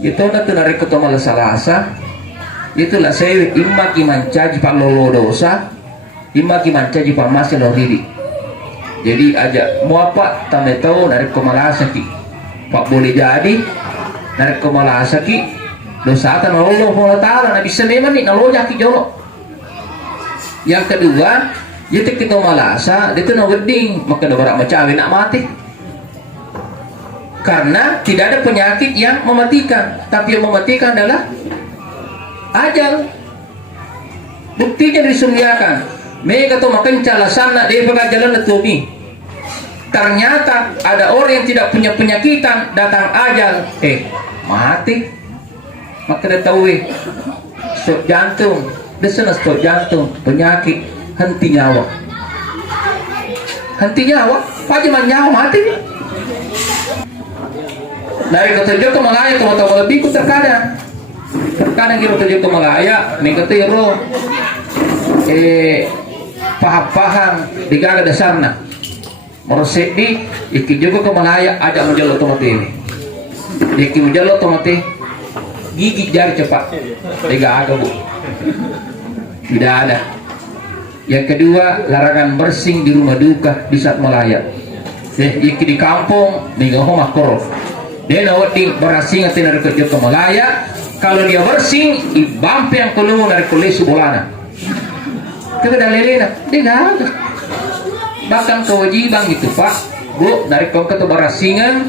Itu nanti dari ketemu salasa. Itulah saya imma kiman caji pak lolo dosa, imma kiman caji pak masih loriri. Jadi aja mau apa tambah tahu dari kemalasa ki. Pak boleh jadi dari kemalasa ki dosa tan Allah Taala nabi bisa memang nih naloja ki jolo. Yang kedua, itu kita malasa, itu na wedding maka barak macawi nak mati. Karena tidak ada penyakit yang mematikan, tapi yang mematikan adalah ajal. Buktinya disunyakan mereka tuh makan calasan nak dia pegang jalan letumi. Ternyata ada orang yang tidak punya penyakitan, datang ajal mati. Maka dia tahu stroke jantung, desana stroke jantung, penyakit henti nyawa pajaman nyawa mati. Dari ketujuh ke Malaya teman-teman lebih ku terkadang kita tujuh ke Malaya mengketiru paham digaga dasarna merosek di iki juga ke Malaya ada menjalo otomatis iki menjalo otomatis gigit jari cepat digaga bu tidak ada. Yang kedua, larangan bersing di rumah duka di saat melayat. Iki di kampung minggu makro dia nawating berasing atin dari kerja ke Malaya. Kalau dia bersing ibampe yang keluar dari kolesi bolana kita dalilina dia gak ada. Bahkan kewajiban gitu pak bu dari kau ke berasingan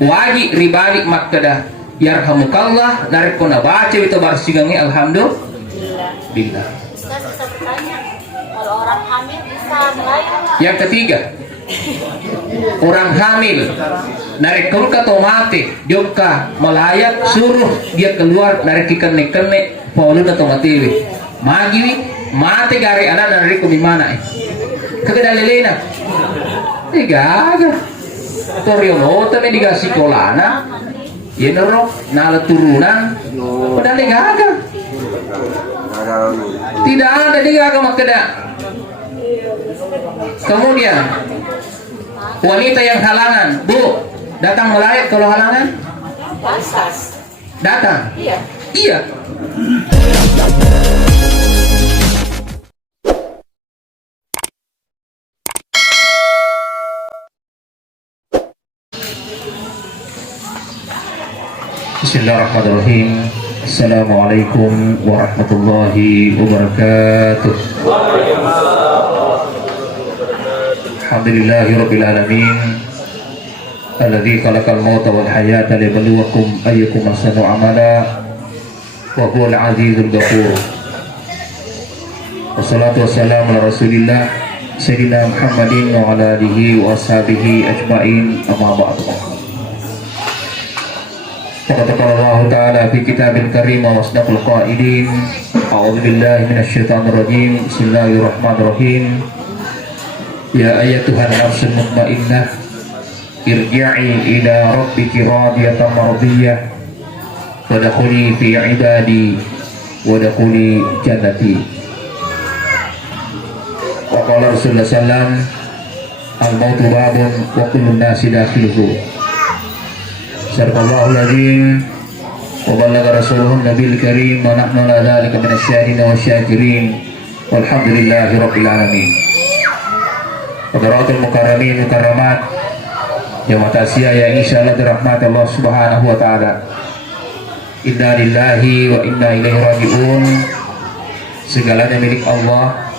wajib ribadi makkadah yarhamukallah dari kau baca itu berasingannya alhamdulillah. Saya bisa bertanya, kalau orang hamil bisa melahirkan? Yang ketiga, orang hamil dari kulka tomate joka melayat suruh dia keluar dari kene paulun atau mati mati gari anak dari kumimana kekedalilena tiga aga torionota me diga sikolana yenero nala turunan padahal gagal. Tidak ada digaga makeda. Kemudian wanita yang halangan, bu, datang melayat kalau halangan? Datang. Iya. Bismillahirrahmanirrahim. Assalamualaikum warahmatullahi wabarakatuh. Alhamdulillahirabbil alamin. Alladzi khalaqal mauta wal hayata liyabluwakum ayyukum ahsanu amala wa huwal azizul ghafur. Wassalatu wassalamu ala Rasulillah Sayyidina Muhammadin wa ala alihi wa ashabihi ajmain. Amma ba'du. Allah Ta'ala fi kitabil karim wa asdaqul qailin. A'udzu billahi minasyaitonir rajim. Bismillahirrahmanirrahim. Ya ayyatuhan nafsul mutmainnah irji'i ila rabbiki radiyatan mardiyah wadkhuli fi ibadi wadkhuli jannati. Wa qala Rasulullah sallam al-mautu babun wa kullu nasi dakhiluhu. Sadaqallahul azim wa ballagha rasuluhun nabiyil karim wa nahnu ala dzalika minasyahidin wasyakirin walhamdulillahi rabbil alamin. Hadaratul mukarramin mukarramat jamaah tasya yang insyaallah dirahmati Allah Subhanahu wa taala. Inna lillahi wa inna ilaihi rajiun. Segalanya milik Allah,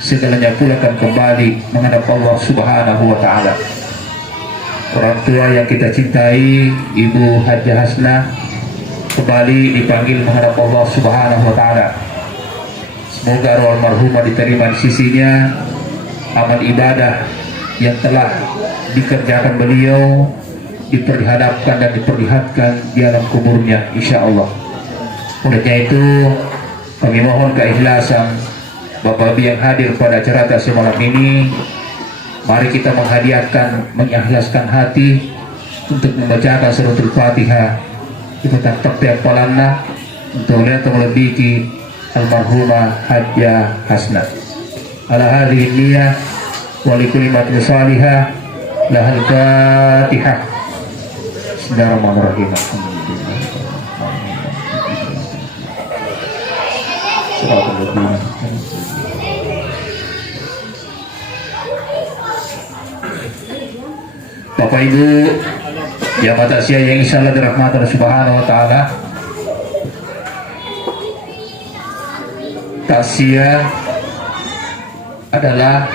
segalanya pula akan kembali menghadap Allah Subhanahu wa taala. Orang tua yang kita cintai, Ibu Hajjah Hasnah, kembali dipanggil menghadap Allah Subhanahu wa taala. Semoga roh almarhumah diterima di sisinya, amal ibadah yang telah dikerjakan beliau diperhadapkan dan diperlihatkan di alam kuburnya insyaallah. Olehnya itu kami mohon keikhlasan Bapak Ibu yang hadir pada acara tasya malam ini. Mari kita menghadiahkan, mengikhlaskan hati untuk membacakan suratul Fatihah. Kita tak hafalanna untuk lihat melebihi almarhumah Hajjah Hasnah. Ala hadhihi niyyah wa likulli matin salihah lahal Fatihah. Bismillahirrahmanirrahim. Siratal ladzina Bapak Ibu yang matasya yang insyaallah dirahmati Allah Subhanahu wa taala. Takziah adalah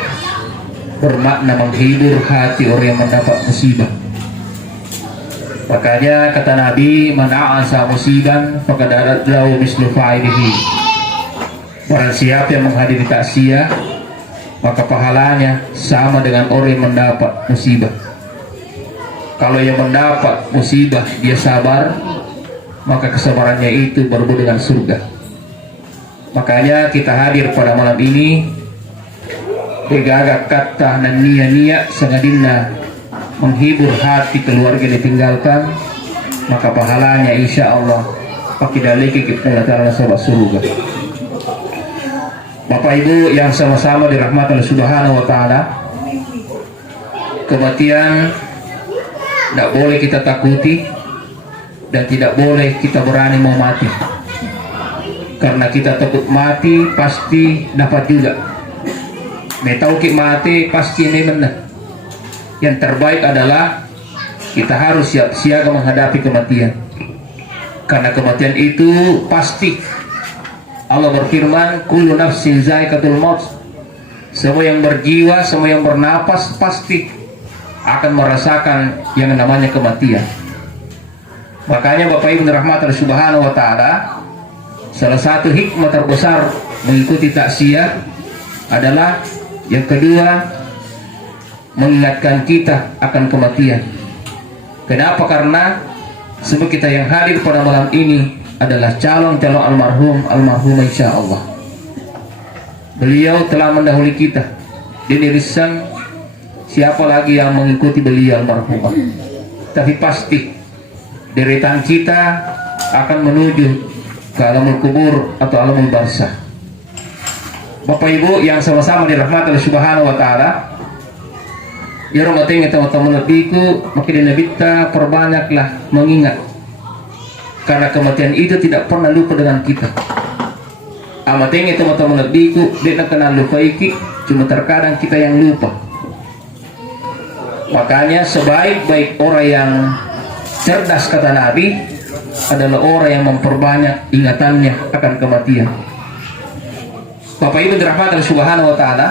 bermakna menghibur hati orang yang mendapat musibah. Makanya kata Nabi, man a'asa musiban faqad lahu mislu fa'ilihi. Barang siapa yang menghadiri takziah, maka pahalanya sama dengan orang yang mendapat musibah. Kalau yang mendapat musibah dia sabar, maka kesabarannya itu berbuah dengan surga. Makanya kita hadir pada malam ini begagak kata dan nia-nia sengadina menghibur hati keluarga yang ditinggalkan, maka pahalanya insya Allah pakidaliki kita datang sahabat surga. Bapak Ibu yang sama-sama dirahmati Allah Subhanahu wa taala, kematian tidak boleh kita takuti dan tidak boleh kita berani mau mati. Karena kita takut mati pasti dapat juga. Metauki mati pasti ini benar. Yang terbaik adalah kita harus siap siaga menghadapi kematian. Karena kematian itu pasti. Allah berfirman, kullu nafsin za'iqatul maut. Semua yang berjiwa, semua yang bernapas pasti akan merasakan yang namanya kematian. Makanya Bapak Ibu dirahmati Allah Subhanahu wa taala, salah satu hikmah terbesar mengikuti takziah adalah yang kedua, mengingatkan kita akan kematian. Kenapa? Karena semua kita yang hadir pada malam ini adalah calon-calon almarhum insya Allah. Beliau telah mendahului kita di irisan. Siapa lagi yang mengikuti beliau almarhumah? Tapi pasti deretan kita akan menuju ke alamul kubur atau alamul barzah. Bapak Ibu yang sama-sama dirahmati Allah Subhanahu wa taala, ya rahmatin teman-teman lebihku, makin kita perbanyaklah mengingat. Karena kematian itu tidak pernah lupa dengan kita. Amatin teman-teman lebihku, dia kenal lupa iki, cuma terkadang kita yang lupa. Makanya sebaik-baik orang yang cerdas kata Nabi adalah orang yang memperbanyak ingatannya akan kematian. Bapak Ibu dirahmati Allah Subhanahu wa taala,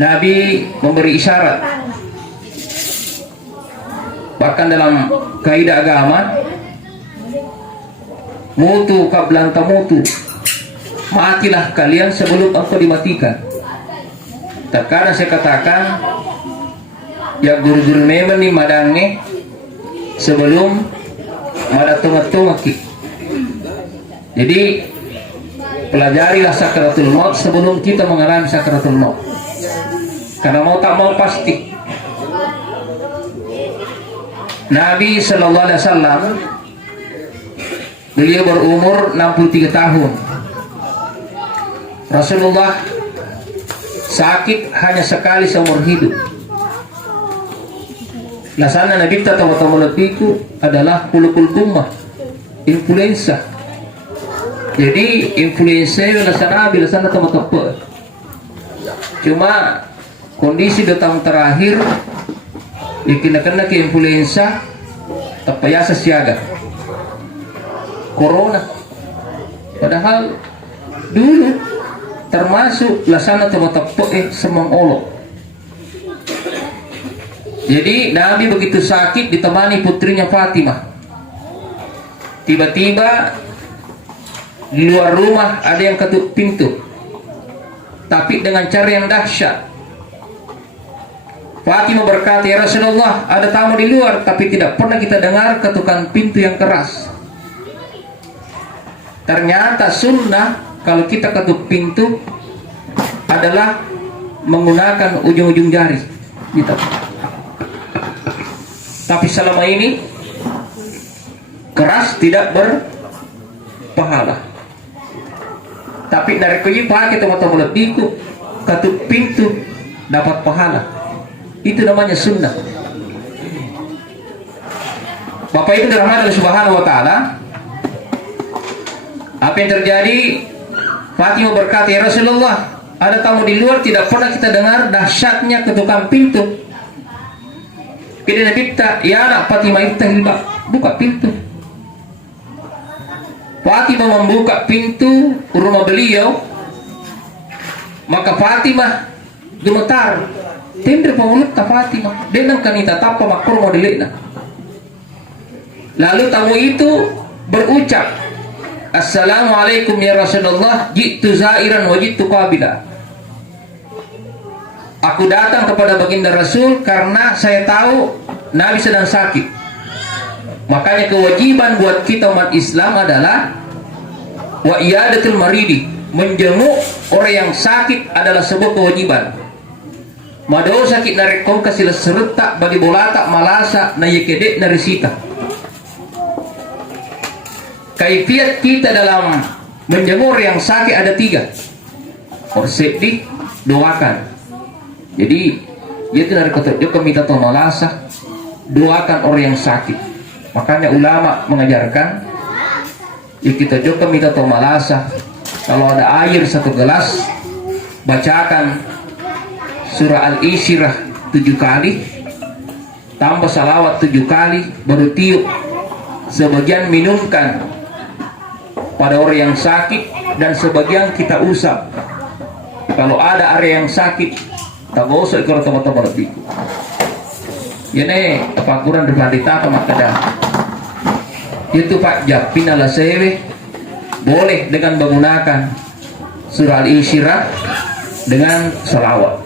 Nabi memberi isyarat. Bahkan dalam kaidah agama, mutu qabla tamutu. Matilah kalian sebelum engkau dimatikan. Terkadang saya katakan, ya guru-guru memang nih madangnya sebelum ada tungat-tungaki. Jadi pelajarilah sakaratul maut sebelum kita mengalami sakaratul maut. Karena mau tak mau pasti. Nabi Sallallahu Alaihi Wasallam beliau berumur 63 tahun. Rasulullah sakit hanya sekali seumur hidup. Lasana Nabi tahu lebihku adalah kulukul ummah, influenza. Jadi influenza lasana teman-teman. Cuma kondisi datang terakhir dikena ke influenza tapayasa siaga corona. Padahal dulu termasuk lasana teman-teman semang olok. Jadi Nabi begitu sakit ditemani putrinya Fatimah. Tiba-tiba di luar rumah ada yang ketuk pintu. Tapi dengan cara yang dahsyat. Fatimah berkata, ya Rasulullah, ada tamu di luar, tapi tidak pernah kita dengar ketukan pintu yang keras. Ternyata sunnah kalau kita ketuk pintu adalah menggunakan ujung-ujung jari. Gitu. Tapi selama ini keras tidak berpahala. Tapi dari kuyi pakai teman-teman lebihku ketuk pintu dapat pahala. Itu namanya sunnah. Bapak Ibu dirahmati Allah Subhanahu wa taala, Apa yang terjadi? Fatimah berkata, ya Rasulullah, ada tamu di luar, tidak pernah kita dengar dahsyatnya ketukan pintu. Kemudian Nabi ya anak Fatimah iftahil bab, buka pintu. Fatimah membuka pintu rumah beliau, maka Fatimah gemetar. Tender pamulut ta Fatimah, denang kanita tapa makro modelina. Lalu tamu itu berucap, Assalamualaikum ya Rasulullah, jitu zairan wa jitu qabila. Aku datang kepada baginda Rasul karena saya tahu Nabi sedang sakit. Makanya kewajiban buat kita umat Islam adalah wa iyadatul maridi, menjenguk orang yang sakit adalah sebuah kewajiban. Mado sakit narekom kasih seretak bagi bolata malasa na yekede narisita. Kaifiat kita dalam menjenguk orang yang sakit ada 3. Sedih, doakan. Jadi dia tidak dia minta tomalasa, doakan orang yang sakit. Makanya ulama mengajarkan ya kita juga minta tomalasa. Kalau ada air 1 gelas, bacakan surah Al-Isyirah 7 kali, tambah salawat 7 kali, baru tiup. Sebagian minumkan pada orang yang sakit dan sebagian kita usap. Kalau ada area yang sakit, tak gosok ikut teman-teman lebih. Ini apa kurang depan ditata makada. Itu Pak Japin ala sewe boleh dengan menggunakan surah Al-Isyirah dengan salawat.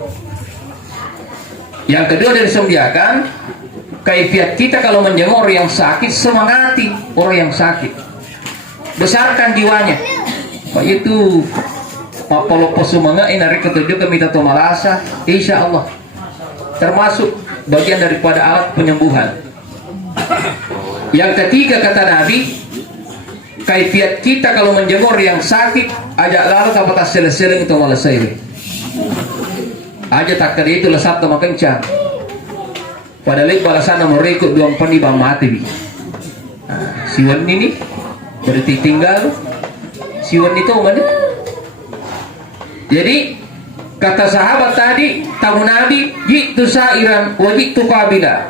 Yang kedua dari sembiakan, kaifiat kita kalau menjenguk orang yang sakit, semangati orang yang sakit, besarkan jiwanya. Pak itu kalau posumanga inari ketujuh ke minta tomalasa, insya Allah termasuk bagian daripada alat penyembuhan. Yang ketiga kata Nabi, kaifiat kita kalau menjenguk yang sakit, ajak lalu kapata sele-sele itu malasai. Aja tak tadi itu lesat sama kencang. Padahal balasan nomor ikut 2 penibang mati. Siwan ini berarti tinggal siwan itu mana? Jadi kata sahabat tadi, tamu Nabi, jitu sairan wa jitu qabila.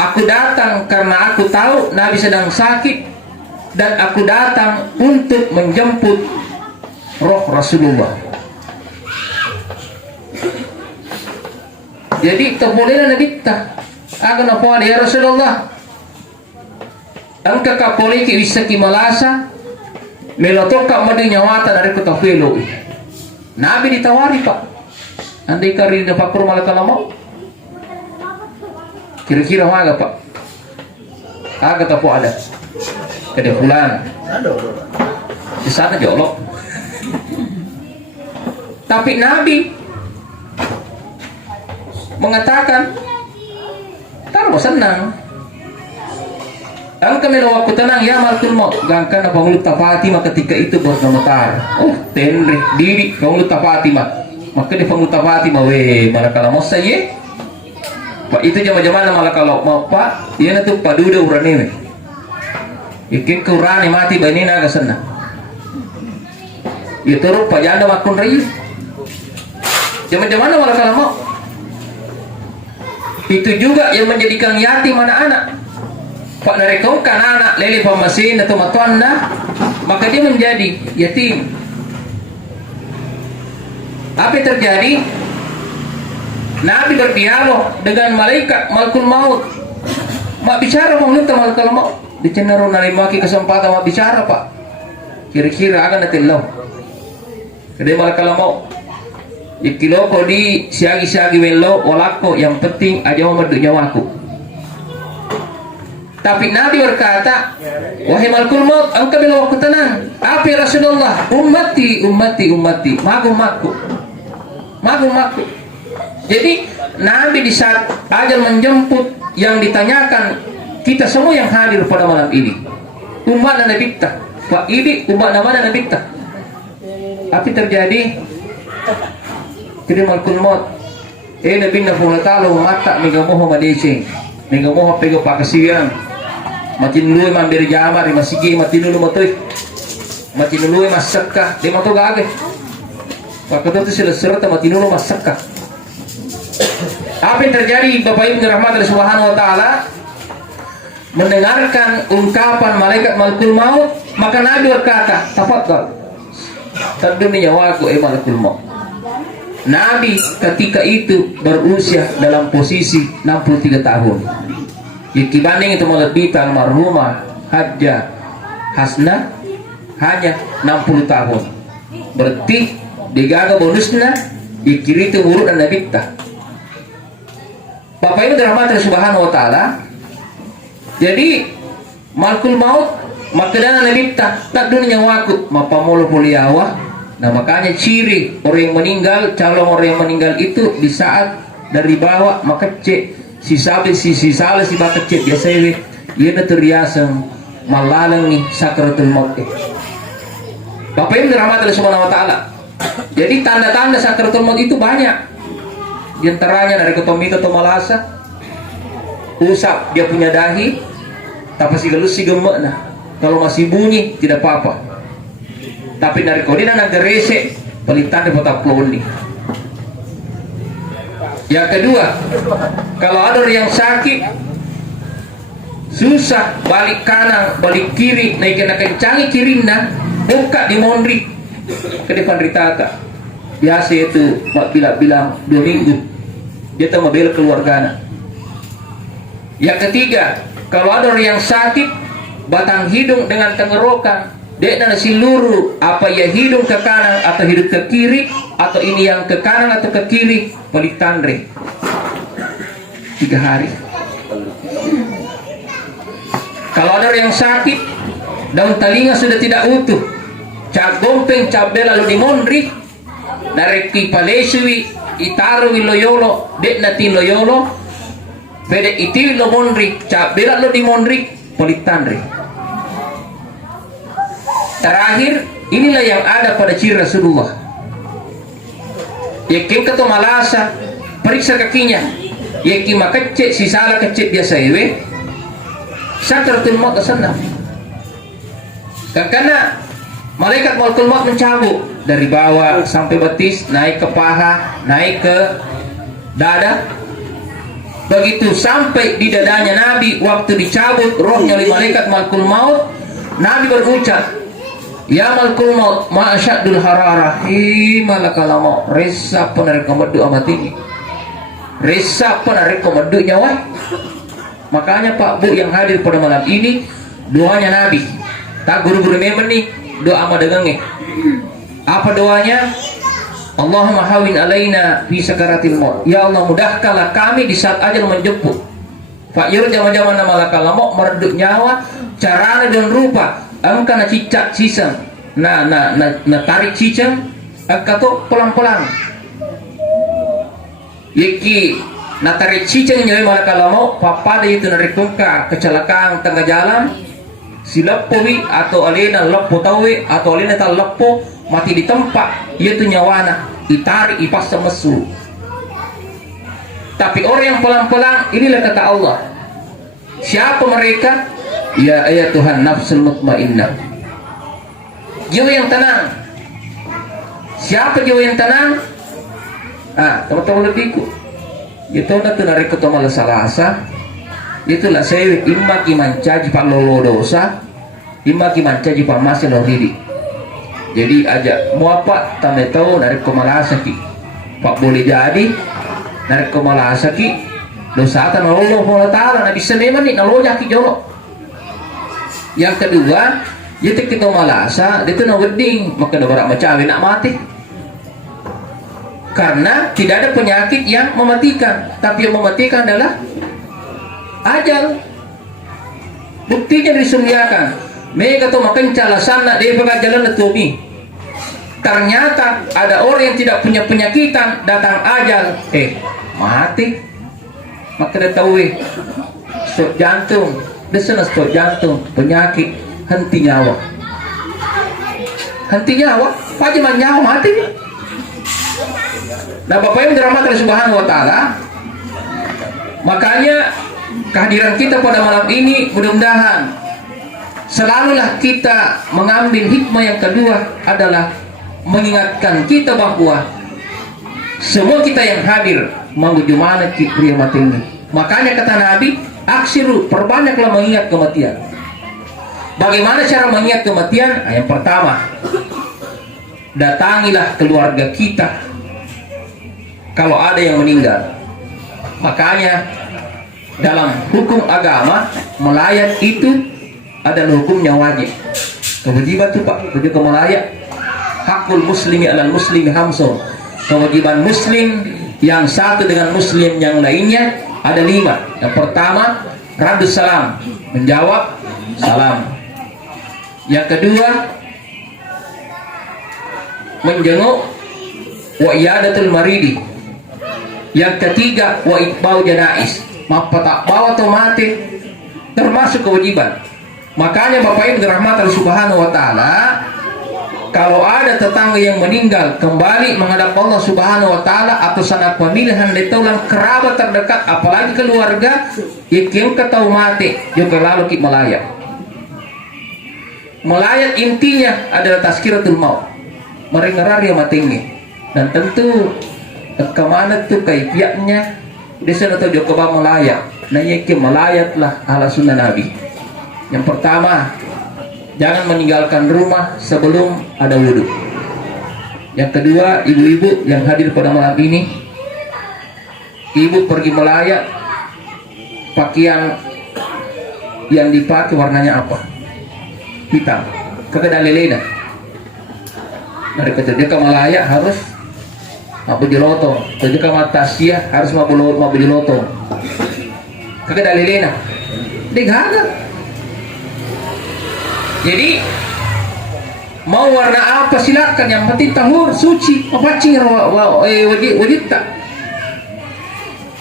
Aku datang karena aku tahu Nabi sedang sakit dan aku datang untuk menjemput roh Rasulullah. Jadi bolehlah Nabi tak akan apa ya Rasulullah. Angka kapoliki bisa kimalasa melotoka madu nyawata dari kota Felo. Nabi ditawari Pak, andai kari dapat rumah kalau mau, kira-kira mana Pak? Agak tak ada, ada bulan, di sana jolok. Tapi Nabi mengatakan, taruh senang. Angka melo waktu tenang ya malkul mau gangkan apa ngulut Fatimah ketika itu bergemetar. Oh tenri diri ngulut Fatimah. Maka dia pengulut Fatimah malah kalau mau saya. Pak itu zaman-zaman malah kalau mau Pak, dia tuh paduda urane. Ikin kurane mati banina agak senang. Ya turun Pak janda makun rayu. Zaman-zaman malah kalau mau. Itu juga yang menjadikan yatim anak-anak. Pak narekau kan anak lele pemasin atau matuanda, maka dia menjadi yatim. Apa yang terjadi? Nabi berdialog dengan malaikat malakul maut. Mak bicara mau minta malakul maut. Dicenderung narimaki kesempatan mak bicara Pak. Kira-kira akan natilau. Kedai malakul maut. Ikilo ko di siagi-siagi melo walako yang penting aja mau merduk nyawaku. Tapi Nabi berkata, wahai malakul maut, engkau bilang waktu tenang. Apa ya Rasulullah? Ummati, ummati, ummati. Maku. Jadi Nabi di saat ajal menjemput yang ditanyakan kita semua yang hadir pada malam ini, umat Nabi kita, Pak ini umat nama Nabi kita. Apa terjadi? Kini malakul maut. Nabi Nabi Taala mata megamoh madesing, megamoh pego pakasian. Matin lu mampir jamar masigi matin lu matoy matinuluy masakka di matugage waktu itu sila serta matinulu masakka. Apa yang terjadi Bapak Ibu dirahmati Allah Subhanahu wa taala? Mendengarkan ungkapan malaikat malakul maut, maka Nabi berkata, "Tafadhal. Taddunya nyawaku malakul maut." Nabi ketika itu berusia dalam posisi 63 tahun. Dibanding itu melebihi almarhumah Hajjah Hasnah hanya 60 tahun. Berarti digaga bonusnya dikiri itu urut dan nabita. Bapak Ibu dirahmati Allah Subhanahu wa taala. Jadi malakul maut makadana nabita tak dunia nyawaku mapamolo puliawa. Nah makanya ciri orang yang meninggal, calon orang yang meninggal itu di saat dari bawah maka cek si salah si bakat cek biasa ini ia teriasang malalang nih sakratul maut. Bapak Ibu dirahmati Allah Subhanahu wa taala. Jadi tanda-tanda sakratul maut itu banyak. Di antaranya dari ketomika atau malasa, usap dia punya dahi, tapi si galus si gemek nah. Kalau masih bunyi tidak apa-apa. Tapi dari kodina nagerese pelitan di potak ploni. Yang kedua, kalau ada orang yang sakit, susah balik kanan, balik kiri, naikin kencangi kirina, buka di mondri ke depan ritata. Biasa itu bilang 2 minggu dia tak mau bela keluarganya. Yang ketiga, kalau ada orang yang sakit batang hidung dengan tenggorokan, dia nasi luru apa ya hidung ke kanan atau hidung ke kiri atau ini yang ke kanan atau ke kiri balik tandre 3 hari. Kalau ada orang yang sakit daun telinga sudah tidak utuh, cak gompeng cabe lalu dimondri nareki palesui itaru loyolo dek nati loyolo pede iti lo mondri cabe lalu dimondri politandri. Terakhir inilah yang ada pada ciri Rasulullah. Yakin ketua malasa periksa kakinya, yakin makecek si salah kecek biasa iwe sakratul maut senang. Karena malaikat malakul maut mencabut dari bawah sampai betis, naik ke paha, naik ke dada. Begitu sampai di dadanya Nabi, waktu dicabut rohnya oleh malaikat malakul maut, Nabi berucap, "Ya malakul maut, ma'asyadul hararah, malakal maut, resa penarik komedu amat tinggi, resa penarik komedu nyawa." Makanya Pak Bu yang hadir pada malam ini, doanya Nabi, tak guru-guru memen nih, doa sama degangnya. Apa doanya? Allahumma hawin alaina fi sakaratil maut. Ya Allah, mudahkanlah kami di saat ajal menjemput. Pak Yur zaman-zaman nama lakal maut meredup nyawa, caranya dan rupa angka na cicak cisam, na tarik cicam, angka tu pelan-pelan. Yeki na tarik cicam nyawa malakal maut, papa dia itu narikungka kecelakaan tengah jalan, silapowi atau alena lepo tawe atau alena tak lepo mati di tempat, yaitu nyawana ditarik ipas mesu. Tapi orang yang pelan-pelan, inilah kata Allah. Siapa mereka? Ya ayat Tuhan nafsul mutmainnah, jiwa yang tenang. Siapa jiwa yang tenang? Teman-teman lebihku itu nak narik ketemu malah salasa. Itulah saya imma kimancaji pak lolo dosa, imma kimancaji pak masih loridi. Jadi aja mau apa tanda tahu narik komalasaki pak boleh jadi narik komalasaki dosa tan Allah taala nabi seneman ni nalojaki jolo. Yang kedua yaitu kita malasa itu na wedding maka barak macawe nak mati karena tidak ada penyakit yang mematikan, tapi yang mematikan adalah ajal. Buktinya disuryakan mereka tuh makan calasan nak dia pakai jalan letumi. Ternyata ada orang yang tidak punya penyakitan, datang ajal, mati. Maka dia tahu stroke jantung, dia sana stroke jantung, penyakit henti nyawa. Henti nyawa, pajaman nyawa mati. Nah Bapak yang dirahmati Allah Subhanahu wa taala, makanya kehadiran kita pada malam ini mudah-mudahan selalulah kita mengambil hikmah yang kedua adalah mengingatkan kita bahwa semua kita yang hadir menuju mana kibriya mati ini. Makanya kata Nabi, aksiru, perbanyaklah mengingat kematian. Bagaimana cara mengingat kematian? Yang pertama, datangilah keluarga kita kalau ada yang meninggal. Makanya dalam hukum agama melayat itu adalah hukumnya wajib. Kewajiban itu Pak, tujuh ke melayat. Hakul muslimi alal muslimi hamsun. Kewajiban muslim yang satu dengan muslim yang lainnya ada 5. Yang pertama, radus salam, menjawab salam. Yang kedua, menjenguk, wa iyadatul maridi. Yang ketiga, wa itbau janais, bawa atau mati, termasuk kewajiban. Makanya Bapak Ibu dirahmati Allah Subhanahu wa taala, kalau ada tetangga yang meninggal kembali menghadap Allah Subhanahu wa taala atau sanak pemilihan ditolong kerabat terdekat, apalagi keluarga, yang ketau mati juga lalu kita melayat. Melayat intinya adalah tazkiratul maut, meringarar yang matinya. Dan tentu kemana tuh kaifiatnya di sana tuh coba melayat. Nah yaitu melayatlah ala sunnah Nabi. Yang pertama, jangan meninggalkan rumah sebelum ada wudhu. Yang kedua, ibu-ibu yang hadir pada malam ini, ibu pergi melayat, pakaian yang dipakai warnanya apa? Hitam. Kagak lelena. Dari ketika melayat harus mabu jelotong. Ketika matasia harus mabu jelotong. Kagak lelena. Digagak. Jadi mau warna apa silakan, yang penting tahur suci mapacing wajib tak.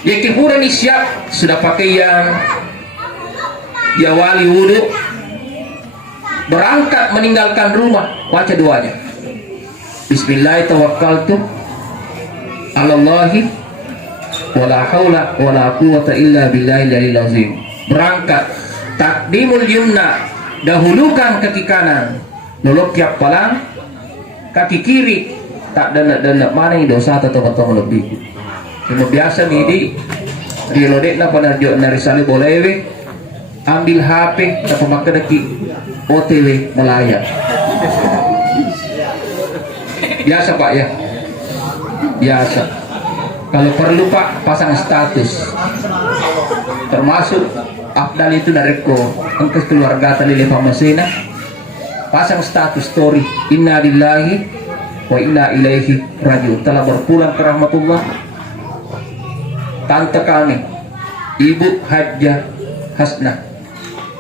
Ya kihuran siap sudah pakaian, dia wali wudhu, berangkat meninggalkan rumah, baca doanya. Bismillah tawakkaltu 'alallahi wala haula wala quwwata illa billahil aliyil azim. Berangkat takdimul yumna, dahulukan kaki kanan, nolokiap palang, kaki kiri tak dana mana yang dosa atau tobat lebih. Cuma biasa nih di lodek na pada jo nari sali boleh ambil HP tak pemakai daki OTW melayat. Biasa Pak ya, biasa. Kalau perlu Pak pasang status, termasuk Abdal itu dari ko engkau keluarga tali lepa mesina, pasang status story inna lillahi wa inna ilaihi rajiun, telah berpulang ke rahmatullah tante kami Ibu Hajjah Hasnah,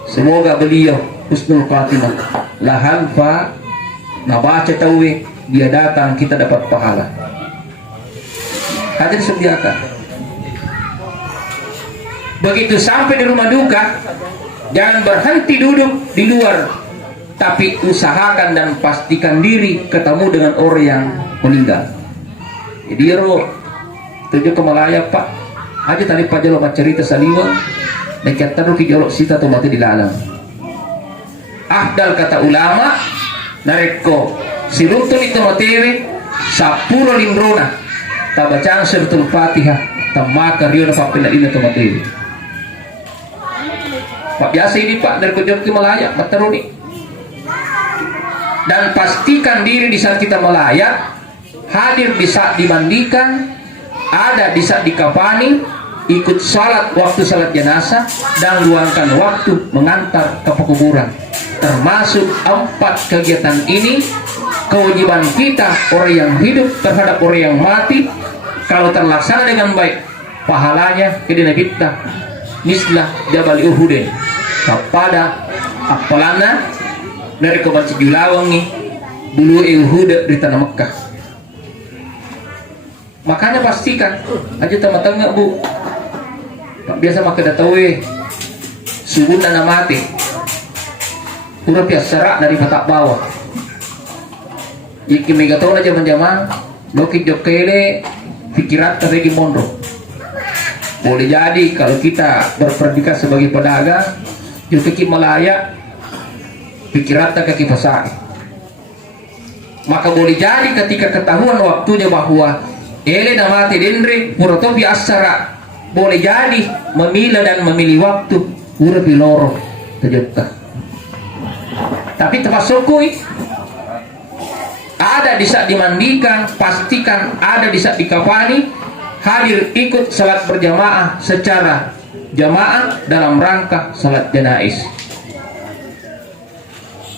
semoga beliau husnul khatimah, lahan fa nabaca tawe dia datang kita dapat pahala. Hadir sediakan. Begitu sampai di rumah duka, jangan berhenti duduk di luar, tapi usahakan dan pastikan diri ketemu dengan orang yang meninggal. Jadi tujuh ke Malaya Pak, aja tadi Pak Jolo cerita saliwa, dekat taruh ki jolok sita atau mati di dalam. Afdal kata ulama, nareko siruntun itu matewe, 10 limrona, tabacaan suratul Fatihah, tamaka riona papina ina to matewe. Pak biasa ini Pak dari kujur ke melayat materuni. Dan pastikan diri di saat kita melayat, hadir di saat dimandikan, ada di saat dikafani, ikut salat waktu salat jenazah, dan luangkan waktu mengantar ke pekuburan. Termasuk 4 kegiatan ini kewajiban kita orang yang hidup terhadap orang yang mati. Kalau terlaksana dengan baik, pahalanya kedina kita mislah Jabal Uhudin kepada apalana dari kebanci Julawang nih bulu Uhud di tanah Mekah. Makanya pastikan aja teman-teman Bu, biasa makan datawe subuh dan mati kurang biasa serak dari batak bawah. Iki megatona zaman-zaman doki jokele pikiran terlegi mondro. Boleh jadi kalau kita berpredikat sebagai pedagang, juga kita melayat pikiran tak kaki pasai. Maka boleh jadi ketika ketahuan waktunya bahwa ele na mati dendre purotopi asara, boleh jadi memilah dan memilih waktu pura piloro terjebak. Tapi terpasukui ada di saat dimandikan, pastikan ada di saat dikafani, hadir ikut salat berjamaah secara jamaah dalam rangka salat jenazah.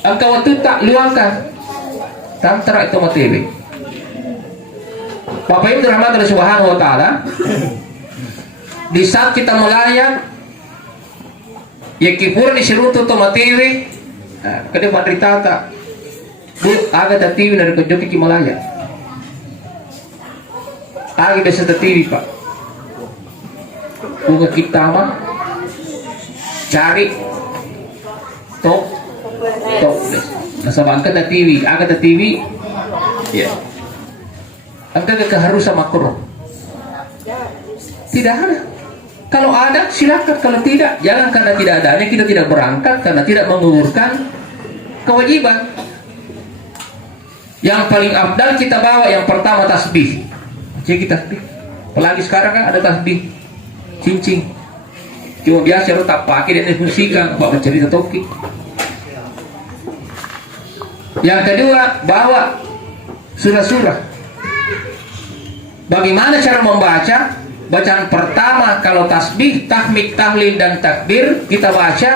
Engkau itu tak luangkan tantara itu materi. Bapak Ibu rahmat Allah Subhanahu wa taala, di saat kita melayat ya kipur di sirutu to materi, kada madritata bu aga tatiwi dari kejoki ki melayat. Agi bisa tatiwi Pak. Bunga kita mah cari top nasabangkan na TV, agad na TV, ya. Ang keharusan makro. Tidak ada. Kalau ada silakan, kalau tidak jangan, karena tidak adanya kita tidak berangkat, karena tidak mengugurkan kewajiban. Yang paling afdal kita bawa yang pertama tasbih. Cek tasbih. Apalagi sekarang kan ada tasbih cincin. Cuma biasa lo tak pakai dan difungsikan, bawa cerita toki. Yang kedua, bawa surah-surah. Bagaimana cara membaca? Bacaan pertama kalau tasbih, tahmid, tahlil dan takbir kita baca.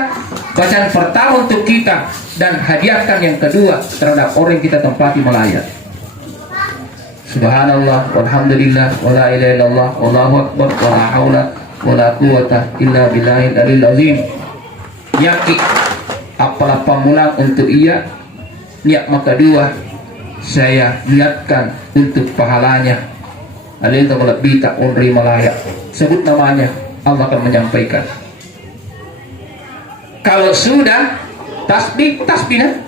Bacaan pertama untuk kita dan hadiahkan yang kedua terhadap orang yang kita tempati melayat. Subhanallah, walhamdulillah, wala ilaha illallah, wallahu akbar, wala haula wala quwata illa billahil aliyil azim. Yaki apalah pamulang untuk ia. Niat maka dua saya niatkan untuk pahalanya. Alil lebih tak unri malaya. Sebut namanya, Allah akan menyampaikan. Kalau sudah tasbih, tasbihnya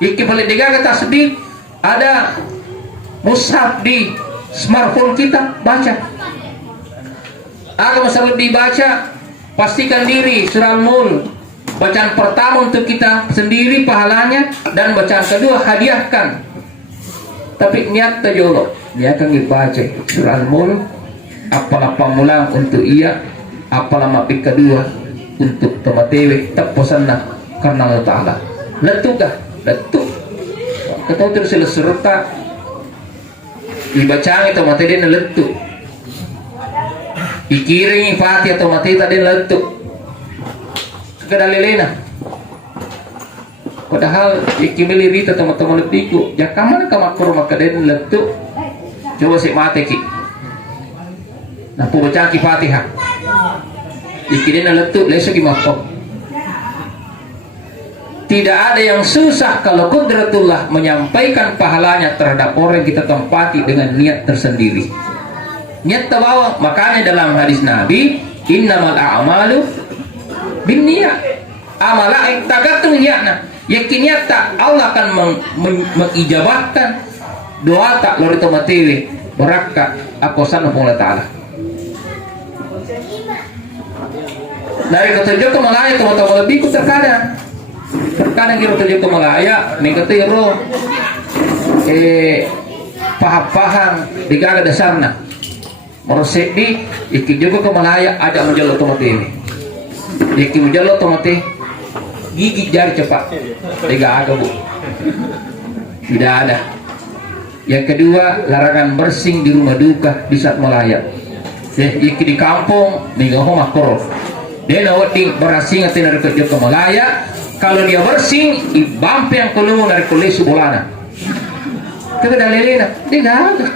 iki boleh digaga tasbih, ada mushaf di smartphone kita, baca. Agar masalah dibaca, pastikan diri surah Al-Mulk. Bacaan pertama untuk kita sendiri pahalanya, dan bacaan kedua hadiahkan. Tapi niat tajolo, niatkan dibaca surah Al-Mulk, apalah pamulang untuk ia, apalah mapik kedua untuk tematewe tak posanna karena Allah Ta'ala. Letukah? Letuk. Ketau terus serta dibacaan itu materi dan letuk. Ikiring Fatihah atau materi tadi letuk. Kedalilena. Padahal ikimili rita teman-teman letiku. Ya kamana kamakro makaden letuk. Coba si mate ki. Nah, pembacaan ki Fatihah. Ikidena letuk lesu ki mapok. Tidak ada yang susah kalau qudratullah menyampaikan pahalanya terhadap orang yang kita tempati dengan niat tersendiri. Niat terbawa, makanya dalam hadis Nabi, innamal a'malu binniyat. Amalah yang tagatung niatna. Yakin niat tak Allah akan mengijabahkan doa tak lori tomatewe beraka akosan Allah Ta'ala. Dari ketujuh ke Malaya teman-teman lebih ku terkadang kita tujuh ke Malaya mengkatiro paham-paham di gaga dasarna merosek di iki juga ke Malaya ada menjalo tomatewe. Iki menjalo tomate gigi jari cepat tiga aga bu, tidak ada. Yang kedua, larangan bersing di rumah duka di saat melayat. Iki di kampung minggu makro dia nawati berasing atau dari kerja ke Malaya. Kalau dia bersing ibampe yang keluar dari kulit subulana kita dalilina tidak ada.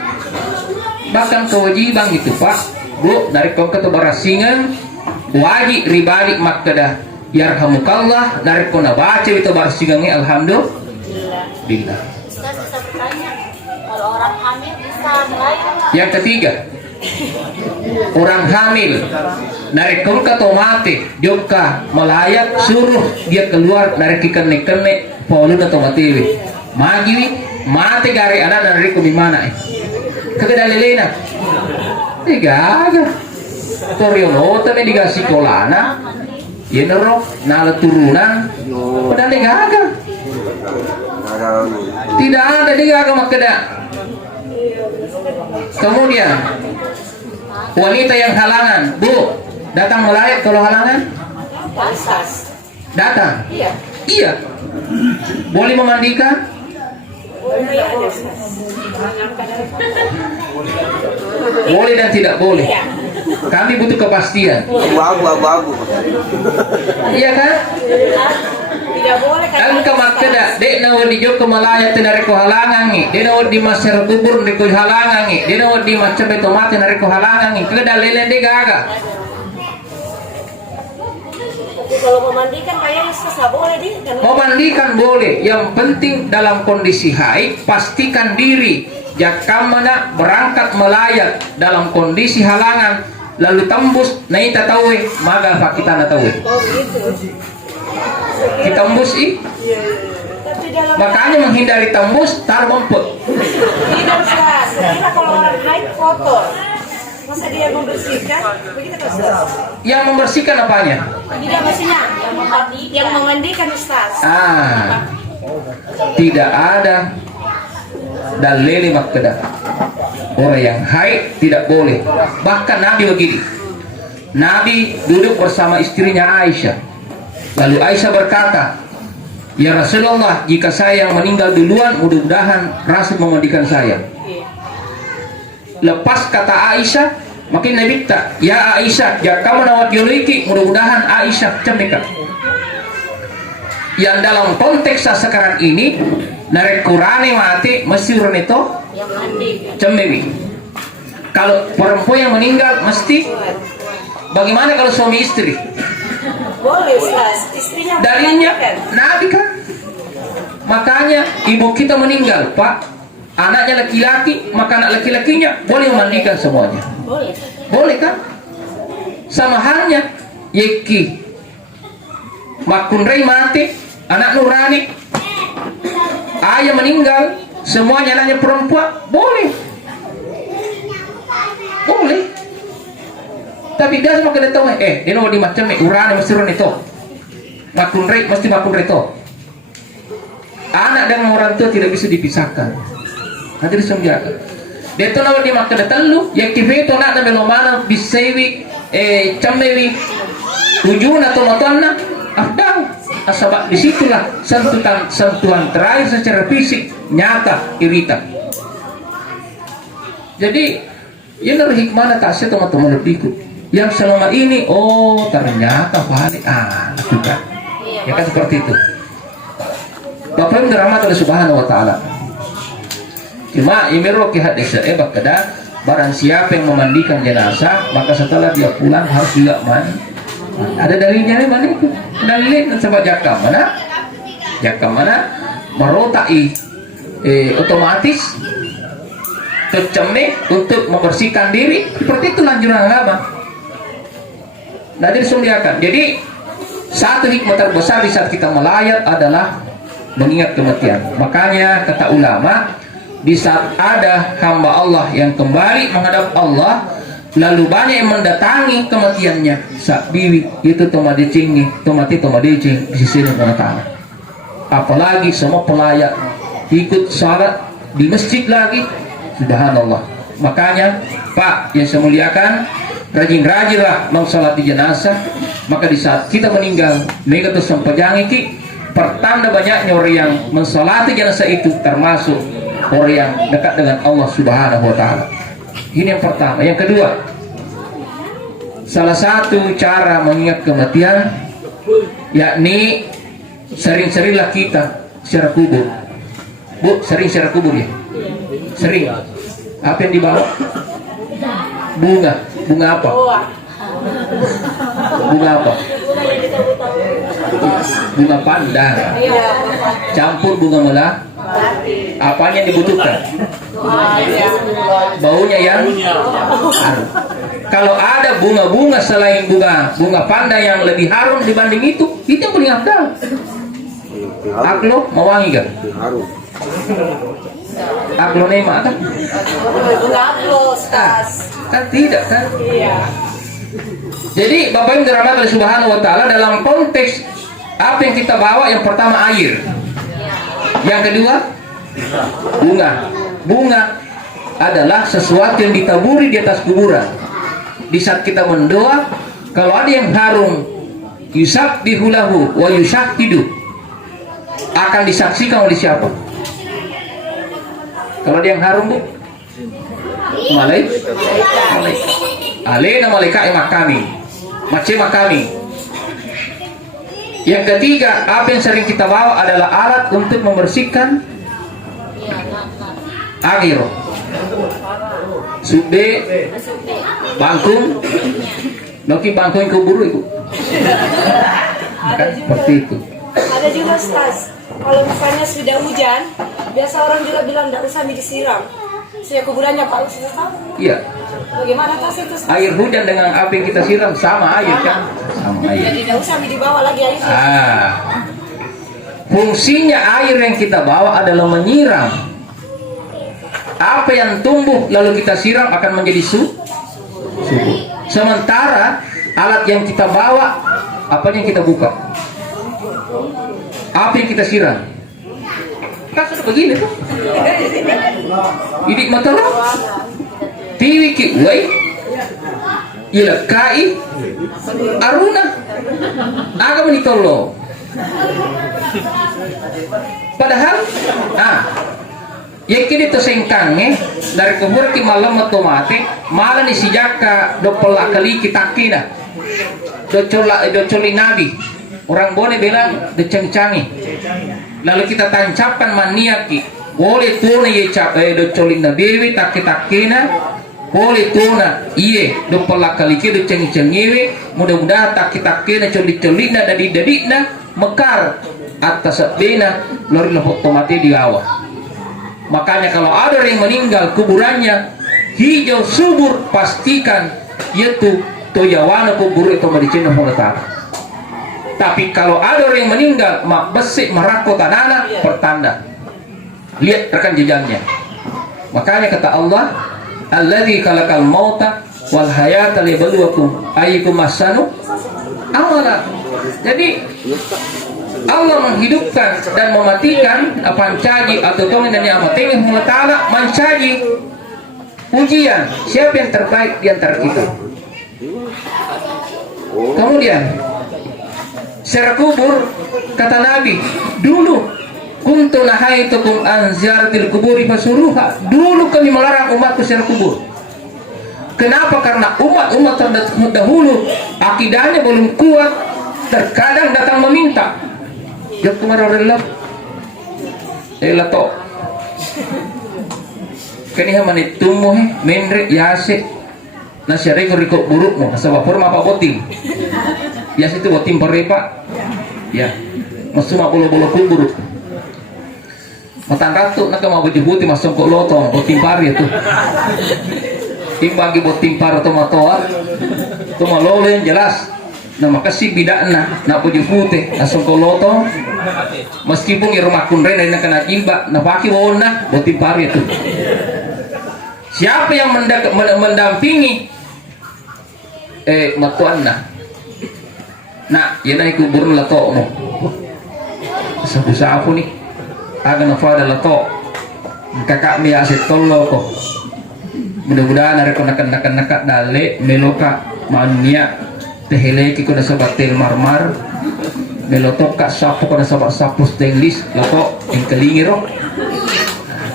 Bahkan kewajiban itu Pak Bu dari kau ke berasingan wajib ribadi makkadah yarhamukallah dari kona baca itu barsingannya alhamdulillah. Ustaz bisa bertanya, kalau orang hamil bisa melayat? Yang ketiga, orang hamil dari kulka tomate joka melayat suruh dia keluar dari kikene-kene paulun atau matewi magi mate gari anak dari kumimana kekedalilena tiga aga torionota nih dikasih kolana ya nerok nala turunan padahal tiga aga Tidak ada di agama Kedah. Kemudian wanita yang halangan, Bu, datang melayat kalau halangan? Datang. Iya. Boleh memandikan? Boleh dan tidak boleh. Kami butuh kepastian. Abu-abu. Iya kan? Tidak boleh kan? Ang kamakada, dek nawad di jok kemalaya tinari ko halangangi, dek nawad di masyarakat kubur di ko halangangi, dek nawad di macam itu mati nari ko halangangi, kada lelen de gaga. Tapi kalau memandikan kayaknya susah boleh di. Memandikan boleh, yang penting dalam kondisi haid pastikan diri. Jika mana berangkat melayat dalam kondisi halangan, lalu tembus, naita tahu, maka pak kita na tahu. Oh gitu. Kita tembus Tapi dalam makanya menghindari tembus, taruh rumput. tidak Ustaz. Kira kalau orang haid kotor, masa dia membersihkan? Begitu kan Ustaz? Yang membersihkan apanya? Tidak maksudnya yang memandikan Ustaz. Tidak ada dalil makkedah. Orang yang haid tidak boleh. Bahkan Nabi begini. Nabi duduk bersama istrinya Aisyah. Lalu Aisyah berkata, "Ya Rasulullah, jika saya yang meninggal duluan, mudah-mudahan Rasul memandikan saya." Lepas kata Aisyah, makin Nabi tak, "Ya Aisyah, jika kamu nawat yuliki, mudah-mudahan Aisyah cemika." Yang dalam konteks sekarang ini, narek Qur'ane mati mesti urun itu Yang mandi. cembewi. Kalau perempuan yang meninggal mesti. Bagaimana kalau suami istri? Boleh Ustaz. Istrinya Dalilnya memandikan. Nabi kan. Makanya ibu kita meninggal, Pak. Anaknya laki-laki, maka anak laki-lakinya boleh memandikan semuanya. Boleh. Boleh kan? Sama halnya Yeki Makunrei mati, anak nurani, ayah meninggal, semuanya anaknya perempuan, boleh. Boleh. Tapi dia sama kena tahu, dia mau di macam urani mesti urani itu. Makunrei mesti makunrei itu. Anak dan orang tua tidak bisa dipisahkan. Nanti disembunyikan. Dia tu nak di makan telu, yang kife tu nak dan belomana bisewi, camewi, tujuan atau notona, afdal. Asal disitulah sentuhan terakhir secara fisik nyata irita. Jadi ini hikmah tak sih teman-teman lebihku. Yang selama ini, oh ternyata balik, juga. Ya kan seperti itu. Bapak yang dirahmati oleh Subhanahu Wa Taala. Cuma imiru ki hadis bakada barang siapa yang memandikan jenazah, maka setelah dia pulang harus juga mandi. Ada dalilnya nih mana itu? Dalilnya sebab jakam mana merotai otomatis kecemik untuk membersihkan diri. Seperti itu lanjuran agama. Nanti disediakan. Jadi satu hikmah terbesar di saat kita melayat adalah mengingat kematian. Makanya kata ulama, di saat ada hamba Allah yang kembali menghadap Allah, lalu banyak yang mendatangi kematiannya, sakbiwi itu tomadicing di sisi Allah. Apalagi semua pelayat ikut salat di masjid lagi, subhanallah. Makanya Pak yang saya muliakan, rajin-rajinlah mensolati jenazah. Maka di saat kita meninggal, mereka tuh sempajang iki pertanda banyaknya orang yang mensolati jenazah itu, termasuk orang yang dekat dengan Allah Subhanahu Wa Taala. Ini yang pertama. Yang kedua, salah satu cara mengingat kematian, yakni sering-seringlah kita secara kubur. Bu, sering secara kubur ya? Sering. Apa yang dibawa? Bunga. Bunga apa? Bunga apa? Bunga pandan. Campur bunga melati. Apanya yang dibutuhkan? Baunya yang harum. Kalau ada bunga-bunga selain bunga pandan yang lebih harum dibanding itu yang paling afdal. Aglo mewangi kan? Harum. Aglo nema kan? Aglo, Ustaz. Kan tidak kan? Iya. Jadi Bapak yang dirahmati oleh Subhanahu Wa Taala, dalam konteks apa yang kita bawa, yang pertama air. Yang kedua, bunga. Bunga adalah sesuatu yang ditaburi di atas kuburan. Di saat kita mendoa, kalau ada yang harum, yusabbihu lahu wa yusahhidu, akan disaksikan oleh siapa? Kalau ada yang harum, Bu? Malaikat. Alena malaikat makami. Macam makami. Yang ketiga, apa yang sering kita bawa adalah alat untuk membersihkan air. Sube, bangkung, noki bangkung kuburu Ibu. Kan seperti itu. Ada juga Stas, kalau misalnya sudah hujan, biasa orang juga bilang tidak usah disiram. Saya kuburannya Pak Ustaz. Iya. Bagaimana tas itu? Stas? Air hujan dengan apa yang kita siram sama air kan? Sama air. Jadi tidak usah dibawa lagi air. Fungsinya air yang kita bawa adalah menyiram. Apa yang tumbuh lalu kita siram akan menjadi subur. Sementara alat yang kita bawa, apa yang kita buka? Apa yang kita siram? Kan sudah begini tuh. Idik matalah. Tiwi ki wai. Ila kai. Aruna. Aga menitolo. Padahal, yang kini to sengkange dari kubur ki malam otomatis malah ni sijaka do pelak kali kita kina do coli nabi orang boleh bilang do cengcangi lalu kita tancapkan maniaki boleh tuna ye cap do coli nabi tak kita kina boleh tuna iye do pelak kali ki do cengcangi mudah-mudahan tak kita kina coli na dadi na mekar atas bena lori otomatis di awal. Makanya kalau ada yang meninggal kuburannya hijau subur, pastikan yaitu toyawana kubur itu medicina honata. Tapi kalau ada orang yang meninggal mak besik merako tanana pertanda. Lihat rekan jejaknya. Makanya kata Allah, alladzi khalaqal mauta wal hayata liyabluwakum ayyukum ahsanu amala. Jadi Allah menghidupkan dan mematikan apa mencaji atau tongin dan yang amat ta'ala mencaji ujian siapa yang terbaik di antara kita. Kemudian secara kubur kata Nabi dulu kuntu nahaitukum an ziyaratil kuburi fasuruha, dulu kami melarang umatku secara kubur. Kenapa? Karena umat-umat terdahulu akidahnya belum kuat, terkadang datang meminta jok kemana Allah lato kini manit tumuh menre yase nasyari riko buruk mo sa forma pa boting biasa itu boting parepa ya masuma bolo-bolo kubur matan ratu nak mau dibuti masuk kok lotong boting pari itu timbagi boting par atau matoa itu malolen jelas nama kasih bidana na puji putih asal koloto meskipun di rumah kunren dan kena jimba na paki wona botim pari itu. Siapa yang mendampingi matuanna nah yana kubur lato mo sabu-sabu nih aga na fada lato kakak mi aset tollo ko mudah-mudahan ada konakan dale meloka mania teheleki ko na sa batel marmar melotok ka sapo ko na sa sapo stainless lato yang kelingiro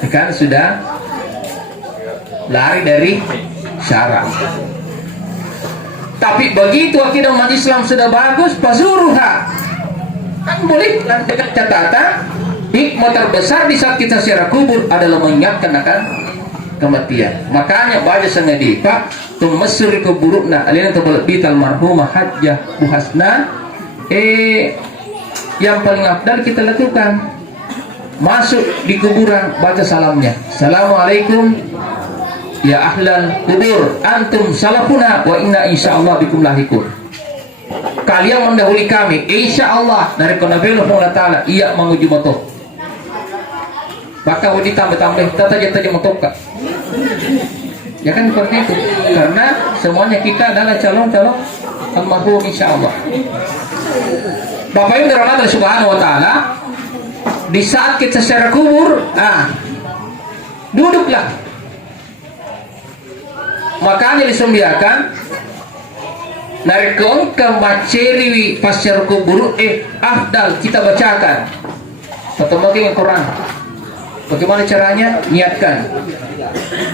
kan sudah lari dari syara. Tapi begitu akidah umat Islam sudah bagus pasuruha kan boleh dengan catatan hikmah terbesar di saat kita secara kubur adalah mengingatkan akan kematian. Makanya baca sangat Pak tumasur kuburukna alina tabalbital marhumah hajjah buhasna yang paling afdal kita lakukan masuk di kuburan baca salamnya. Assalamualaikum ya ahlal kubur antum salafuna wa inna insyaallah bikum lahikun. Kalian mendahului kami insyaallah dari Nabi Allah Taala ia menguji moto. Maka ditambah-tambah tata motoka. Ya kan seperti itu. Karena semuanya kita adalah calon-calon almarhum insyaallah. Bapak Ibu dirahmati Allah Subhanahu wa taala, Di saat kita secara kubur, duduklah. Makanya disembiakan narikon ke maceri pasir kubur afdal kita bacakan pertama yang Quran. Bagaimana caranya? Niatkan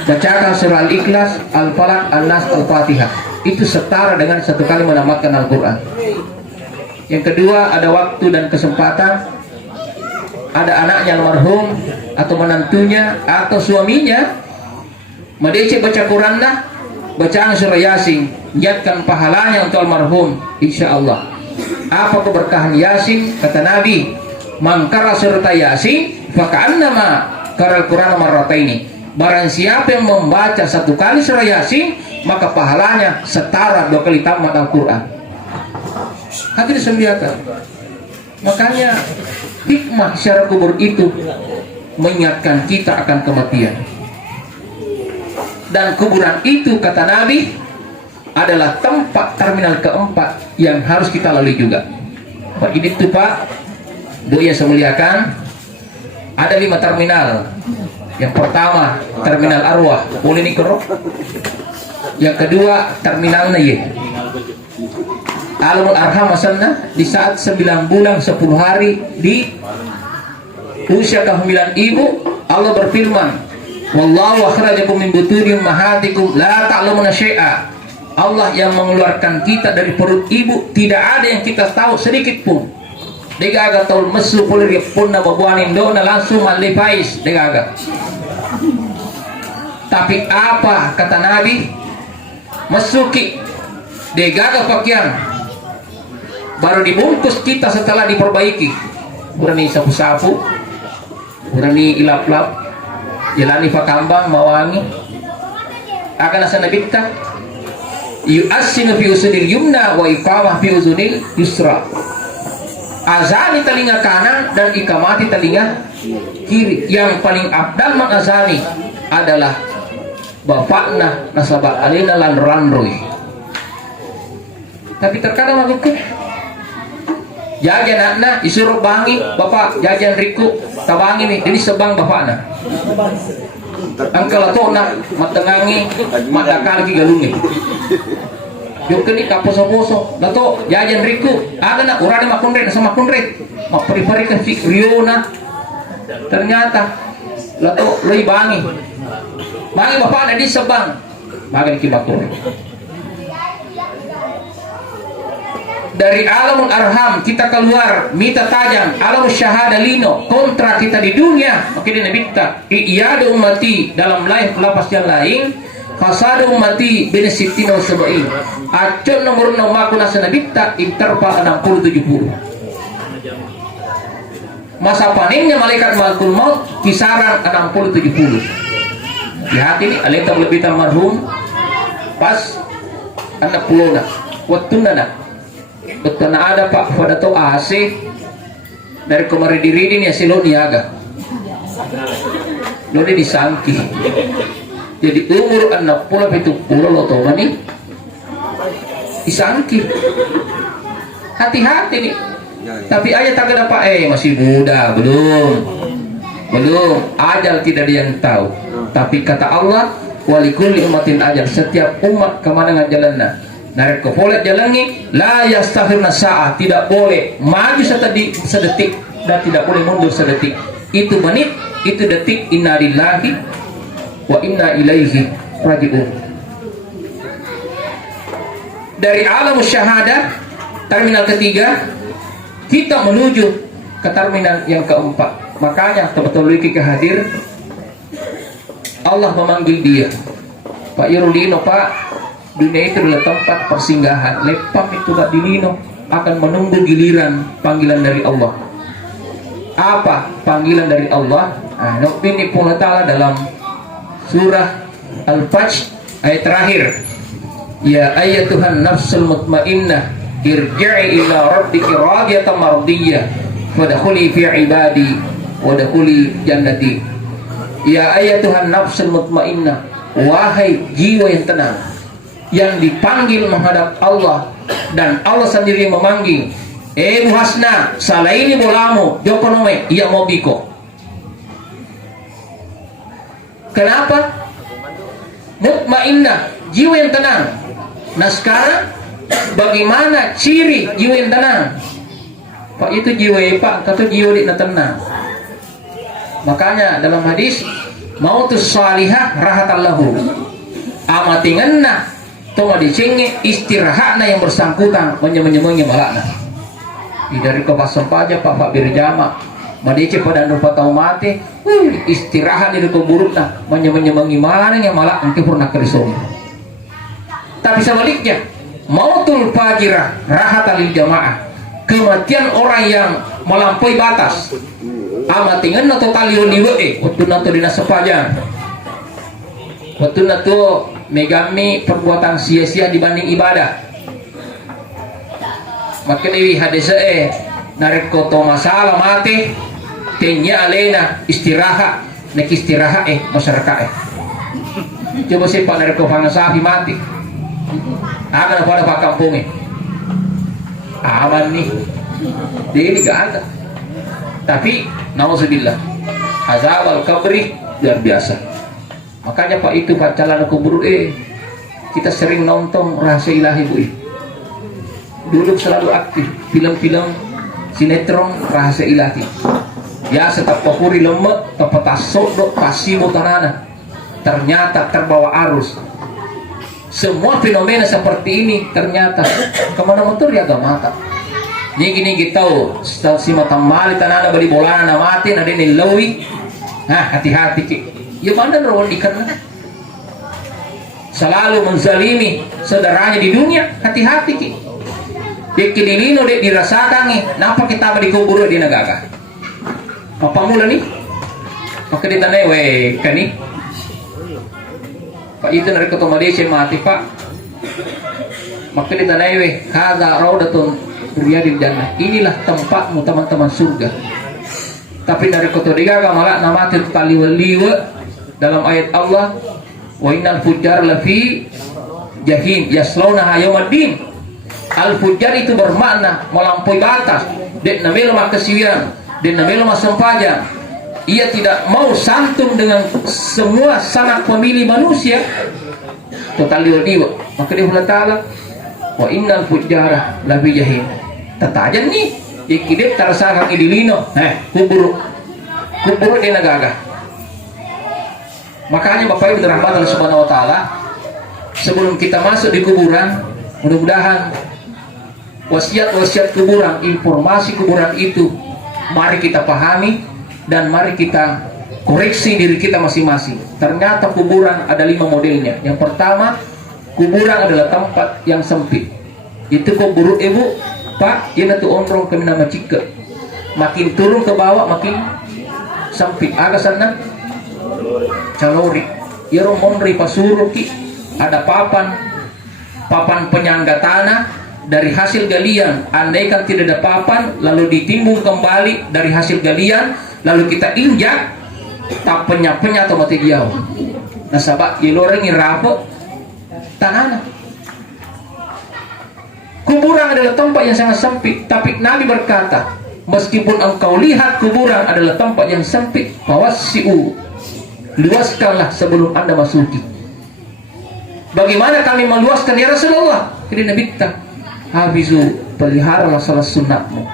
bacakan surah Al-Ikhlas, Al-Falaq, An-Nas, Al-Fatihah. Itu setara dengan satu kali menamatkan Al-Quran. Yang kedua, ada waktu dan kesempatan, ada anaknya almarhum atau menantunya atau suaminya medece baca Quran dah, bacaan surah Yasin, niatkan pahalanya untuk almarhum, insya Allah. Apa keberkahan Yasin? Kata Nabi, mangkara surah Yasin faka'annama karal Quran marrataini. Barang siapa yang membaca satu kali surah Yasin, maka pahalanya setara 2 kali tamat Al-Quran. Hati disediakan. Makanya hikmah secara kubur itu mengingatkan kita akan kematian. Dan kuburan itu kata Nabi adalah tempat terminal keempat yang harus kita lalui juga. Pak ini tuh Pak, Bu yang saya muliakan, ada 5 terminal. Yang pertama terminal arwah, boleh nih kerok. Yang kedua terminal naye. Alamul arham masalna di saat 9 bulan 10 hari di usia kehamilan ibu, Allah berfirman, wallahu akhrajakum min butuni ummahatikum la ta'lamuna syai'a. Allah yang mengeluarkan kita dari perut ibu, tidak ada yang kita tahu sedikit pun. Degaga taul mesu polir punna babuanin dona langsung malifais degaga. Tapi apa kata Nabi? Mesuki degaga pakaian baru dibungkus kita setelah diperbaiki. Berani sapu-sapu, berani ilap-lap, jalani pakambang mawangi. Akan asana bitta yu'assinu fi usudil yumna wa iqamah fi usudil yusra. Azani telinga kanan dan ikamati telinga kiri. Yang paling abdal mengazani adalah bapakna nasabah alina lan ranroi. Tapi terkadang aku jajan anaknya disuruh bangi, bapak jajan riku tabangi nih, jadi sebang bapakna. Angkala to nak matengangi madakal ki galungi. Yung kini kaposo-poso, lato jajan riku, ada na urade makunre sama makunre, mapari-pari kan si Riona. Ternyata lato loy bangi. Bangi bapakna di sebang, magan ki makunre. Dari alamul arham kita keluar mita tajam alamul syahada lino kontra kita di dunia. Oke dia nabita iyada ummati dalam lain lapas yang lain fasada ummati bin sittina wa sab'in acun nomor aku nasa nabita interpa 60-70. Masa panennya malaikat malakul maut kisaran 60-70. Di hati ini alaikum lebih marhum pas anak pulona wattuna na betul ada Pak pada to AC dari kemarin diri ini hasil niaga lo disangki jadi umur anak pula itu pulau lo tau mani disangki hati-hati nih. Tapi ayat tak ada Pak masih muda belum ajal tidak ada yang tahu. Tapi kata Allah walikul umatin ajal, setiap umat kemana ngajalanna narik ke boleh jalannya la yastakhirna sa'ah, tidak boleh maju sedetik dan tidak boleh mundur sedetik. Itu menit, itu detik. Inna lillahi wa inna ilaihi raji'un. Dari alam syahadah terminal ketiga kita menuju ke terminal yang keempat. Makanya teman-teman kita hadir, Allah memanggil dia, Pak Yerulino, Pak, dunia itu adalah tempat persinggahan. Lepam itu gak dilino, akan menunggu giliran panggilan dari Allah. Apa panggilan dari Allah? Ini pun ta'ala dalam surah Al-Fajr ayat terakhir, ya ayyatuhan nafsul mutmainnah irji'i ila rabbiki radiyatan mardiyah fadkhuli fi ibadi wadkhuli jannati. Ya ayyatuhan nafsul mutmainnah, wahai jiwa yang tenang, yang dipanggil menghadap Allah dan Allah sendiri memanggil. Bu Hasna, salah ini bolamu, Joko nome, iya mau biko. Kenapa? Mutmainnah, jiwa yang tenang. Nah sekarang, bagaimana ciri jiwa yang tenang? Pak itu jiwa Pak, kata jiwa dia tenang. Makanya dalam hadis, mautus salihah rahatallahu. Amatinganna, toma dicengi istirahatna yang bersangkutan menyemenyemengi malakna. Dari kepas sampahnya Pak Birjama madice pada nupa tau mati istirahat di keburukna menyemenyemengi mana yang malak engke purna kerisong. Tapi sebaliknya mautul fajirah rahatal jamaah, kematian orang yang melampaui batas amatingan atau talion diwe waktu nato dinas sepajan waktu nato megami perbuatan sia-sia dibanding ibadah. Maka dewi hadis narik koto masalah mati tenya alena istirahat nek istirahat masyarakat coba sih pak narik kofana sapi mati akan pada pak kampung aman nih dia gak ada. Tapi nauzubillah azab al-qabri luar biasa. Makanya pak itu pak calon kubur kita sering nonton Rahasia Ilahi bu. Dulu selalu aktif film-film sinetron Rahasia Ilahi. Ya setap pokuri lemek kepetasok dok pasimu tanana. Ternyata terbawa arus. Semua fenomena seperti ini ternyata kemana motor ya gak mata. Ini gini kita tahu si mata mali tanana beli bola na mati ada ni lewi. Nah hati-hati ki. Ya mana rawan ikan. Selalu menzalimi saudaranya di dunia, hati-hati ki. Dek kinilino dek dirasakan nih, napa kita di kubur di negara? Apa mula nih? Maka ditanya kan nih? Pak itu dari ketua Malaysia mati pak. Maka ditanya kaza raudatun riyadil jannah. Inilah tempatmu teman-teman surga. Tapi dari ketua digaga malah nama itu taliwaliwa dalam ayat Allah. Wa innal fujjar lafi jahim yaslaunaha yaumaddin. Al-fujjar itu bermakna melampaui batas. Dek namelo makasiwian, dek namelo masampaja. Ia tidak mau santun dengan semua sanak pemilih manusia. Total diwa. Maka dia Ta'ala wa innal fujjara lafi jahim. Tatajan nih, ikidip tarasakan idilino. Kubur dia nagaga. Makanya Bapak Ibu dirahmati Allah Subhanahu wa taala, sebelum kita masuk di kuburan, mudah-mudahan wasiat-wasiat kuburan, informasi kuburan itu mari kita pahami dan mari kita koreksi diri kita masing-masing. Ternyata kuburan ada 5 modelnya. Yang pertama, kuburan adalah tempat yang sempit. Itu kubur ibu, Pak, dia tu onrong ke nama cika. Makin turun ke bawah makin sempit. Aga sana calori. Ya monri pasuruh ki. Ada papan penyangga tanah. Dari hasil galian, andaikan tidak ada papan lalu ditimbun kembali dari hasil galian lalu kita injak tak penya atau mati jauh. Nah sabak iloreng irapo tanah. Kuburan adalah tempat yang sangat sempit, tapi Nabi berkata meskipun engkau lihat kuburan adalah tempat yang sempit, fawasi'u, luaskanlah sebelum anda masuki. Bagaimana kami meluaskan ya Rasulullah? Kini Nabi hafizu, peliharalah salah sunnatmu.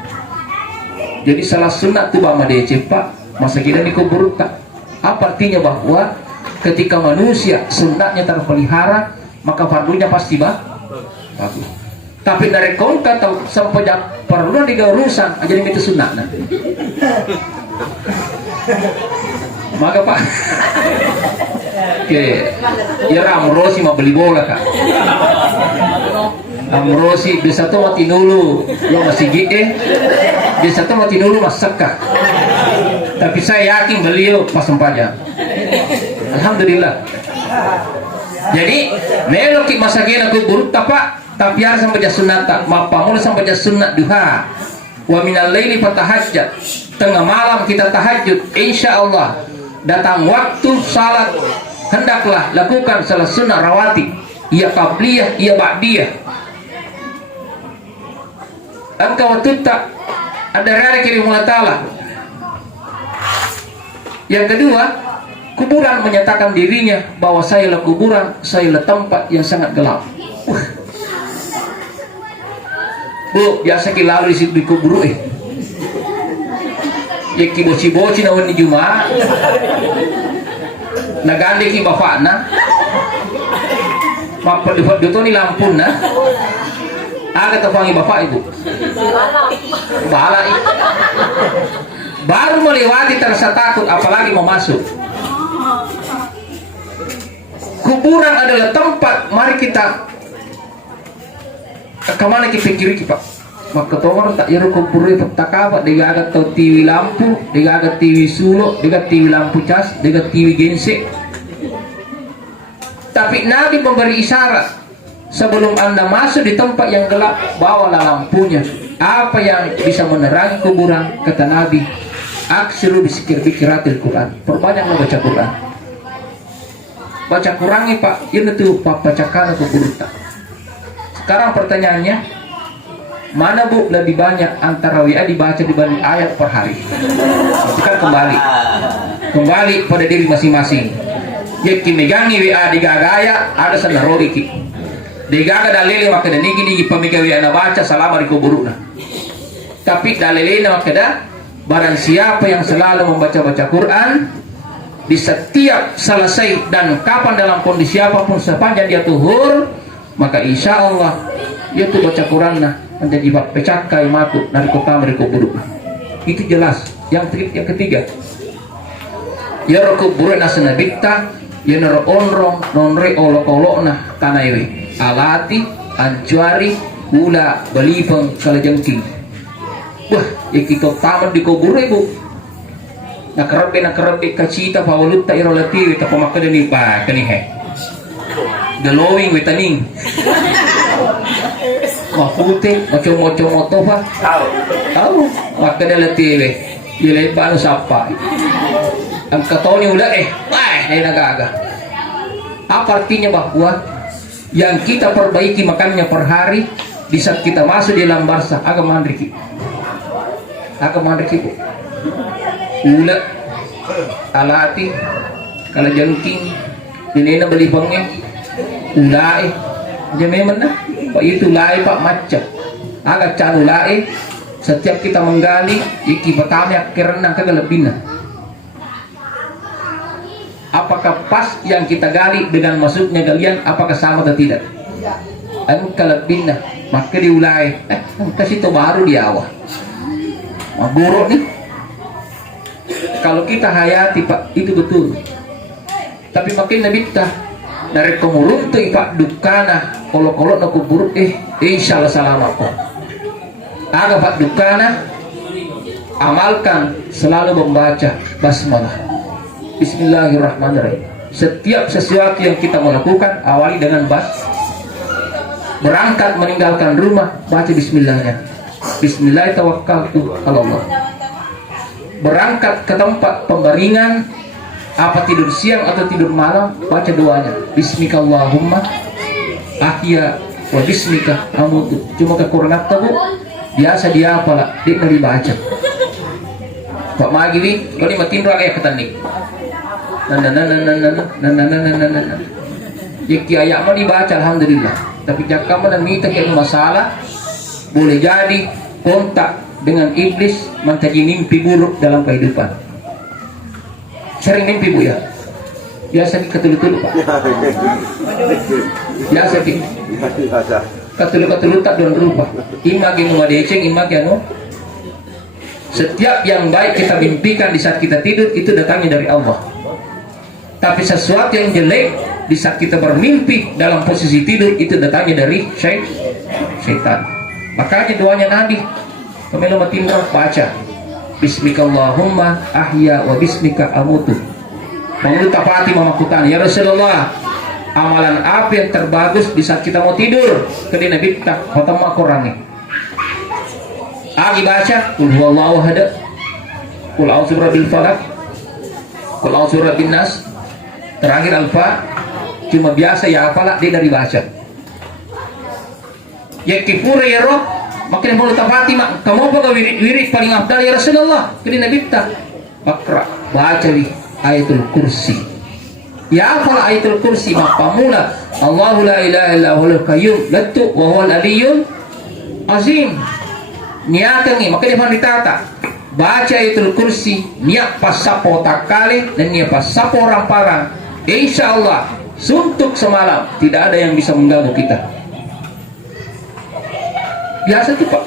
Jadi salah sunnat itu bama dia cepat masa kita dikubur tak. Apa artinya bahwa ketika manusia sunnatnya terpelihara maka fardunya pasti bagus. Tapi dari kongka atau sampai perlu digaurusan aja itu sunnat. Maka Pak oke, ya Amrosi mau beli bola kak. Amrosi bisa tuh mati dulu, lo masih gede, bisa tuh mati dulu masak kak. Tapi saya yakin beliau pas sempatnya. Alhamdulillah. Jadi meloki masa kena kubur tapi harus sampai sunat tak, mapa mulai sampai sunat duha. Wa minal laili fatahajjat. Tengah malam kita tahajud, insya Allah datang waktu salat hendaklah lakukan salat sunnah rawatib, ia qabliyah, ia ba'diyah. engkau tak ada rari kiri Allah Ta'ala. Yang kedua, kuburan menyatakan dirinya bahwa sayalah kuburan, sayalah tempat yang sangat gelap. Bu, biasa kita lalu di kubur ya kiboci-boci na wani Jumaat nagandi ki bapak na mapadipad dito ni lampun na agad tapangi bapak itu bahala baru melewati terasa takut apalagi mau masuk. Kuburan adalah tempat, mari kita kemana kita pikir pak maka tomar tak yaro kubur itu tak apa dia agak tahu TV lampu, dia agak TV suluk, dia agak TV lampu cas, dia agak TV gensek. Tapi Nabi memberi isyarat sebelum anda masuk di tempat yang gelap bawalah lampunya. Apa yang bisa menerangi kuburan? Kata Nabi, aksiru bisikir-bikiratil Quran, perbanyaklah baca Quran. Baca Qurannya pak, ini tuh bacakan kubur tak. Sekarang pertanyaannya, mana bu lebih banyak antara WA dibaca dibanding ayat per hari? Itu kan kembali pada diri masing-masing. Jadi megangi WA digagaya ada senarori ki. Digaga dalile maka dan nigi pamika WA na baca selama di kuburuna. Tapi dalilena maka dah barang siapa yang selalu membaca-baca Quran di setiap selesai dan kapan dalam kondisi apapun sepanjang dia tuhur, maka insya Allah dia tuh baca Quran menjadi pecah kayu matu dari kota mereka buruk. Itu jelas. Yang ketiga, ya kubur nasana bikta, ya naro onrong nonre olok nah tanaiwe alati ancuari gula balipeng kalajengking. Wah, ya kita tamat di kubur ibu. Nak kerebe kacita pawalut tak irolati kita pemakai deni pa kanihe. Glowing wetaning. Maputi, macam tofa. Tahu. Maka dia letih, dia lepas siapa? Ang katoni udah dia nagaga. Apa artinya bahwa yang kita perbaiki makannya per hari di saat kita masuk di dalam barsa agak mandriki. Bu. Ula, alati, kalau jengking, ini beli bangnya, ulai, dia memang Pak itu lai pak macam agak canu lai setiap kita menggali iki pertama kerana kagak lebihna. Apakah pas yang kita gali dengan masuknya galian apakah sama atau tidak? Engkau lebihna maka diulai kasih to baru di awal buruk nih. Kalau kita hayati pak itu betul, tapi makin nabi kita dari kemurung tuh pak dukana kolok nak kubur insyaallah selamat kok. Agak pak dukana amalkan selalu membaca basmalah. Bismillahirrahmanirrahim. Setiap sesuatu yang kita melakukan awali dengan berangkat meninggalkan rumah baca bismillahnya. Bismillah tawakkaltu ala Allah. Berangkat ke tempat pembaringan apa tidur siang atau tidur malam baca doanya Bismikallahumma ahya wa bismika amutu. Cuma kekurangan tahu biasa dia apalah dia dari baca Pak Magiri kalau matin roh kayak ketani Yaki ayat mah dibaca alhamdulillah. Tapi jika mana minta kayak masalah boleh jadi kontak dengan iblis menjadi mimpi buruk dalam kehidupan. Sering mimpi bu ya? Biasa ketulut-tulut pak. Biasa ketulut-ketulut tak don rupa. Imag yang madeceng, imag yang setiap yang baik kita mimpikan di saat kita tidur itu datangnya dari Allah. Tapi sesuatu yang jelek di saat kita bermimpi dalam posisi tidur itu datangnya dari syaitan. Makanya doanya Nabi kemana matinra baca Bismikallahumma ahya wa bismika amutu. Menurut tapati mamakutan ya Rasulullah, amalan apa yang terbagus di saat kita mau tidur? Kedina bitta pertama Qur'an. Agi baca qul huwallahu ahad, qul a'udzu birabbil falaq, qul a'udzu birabbin nas. Terakhir alfa cuma biasa ya apalah dia dari baca. Ya kifur ya roh makin boleh tapati mak kamu apa wirid paling afdal ya Rasulullah kini Nabi ta Bakra baca di ayatul kursi ya apa ayatul kursi mak pamula Allahu la ilaha illa huwal qayyum latu wa huwal aliyyul azim niatan ni makanya dia ditata baca ayatul kursi niat pasapo takale dan niat pasapo orang parang insya Allah suntuk semalam tidak ada yang bisa mengganggu kita. Biasa tuh pak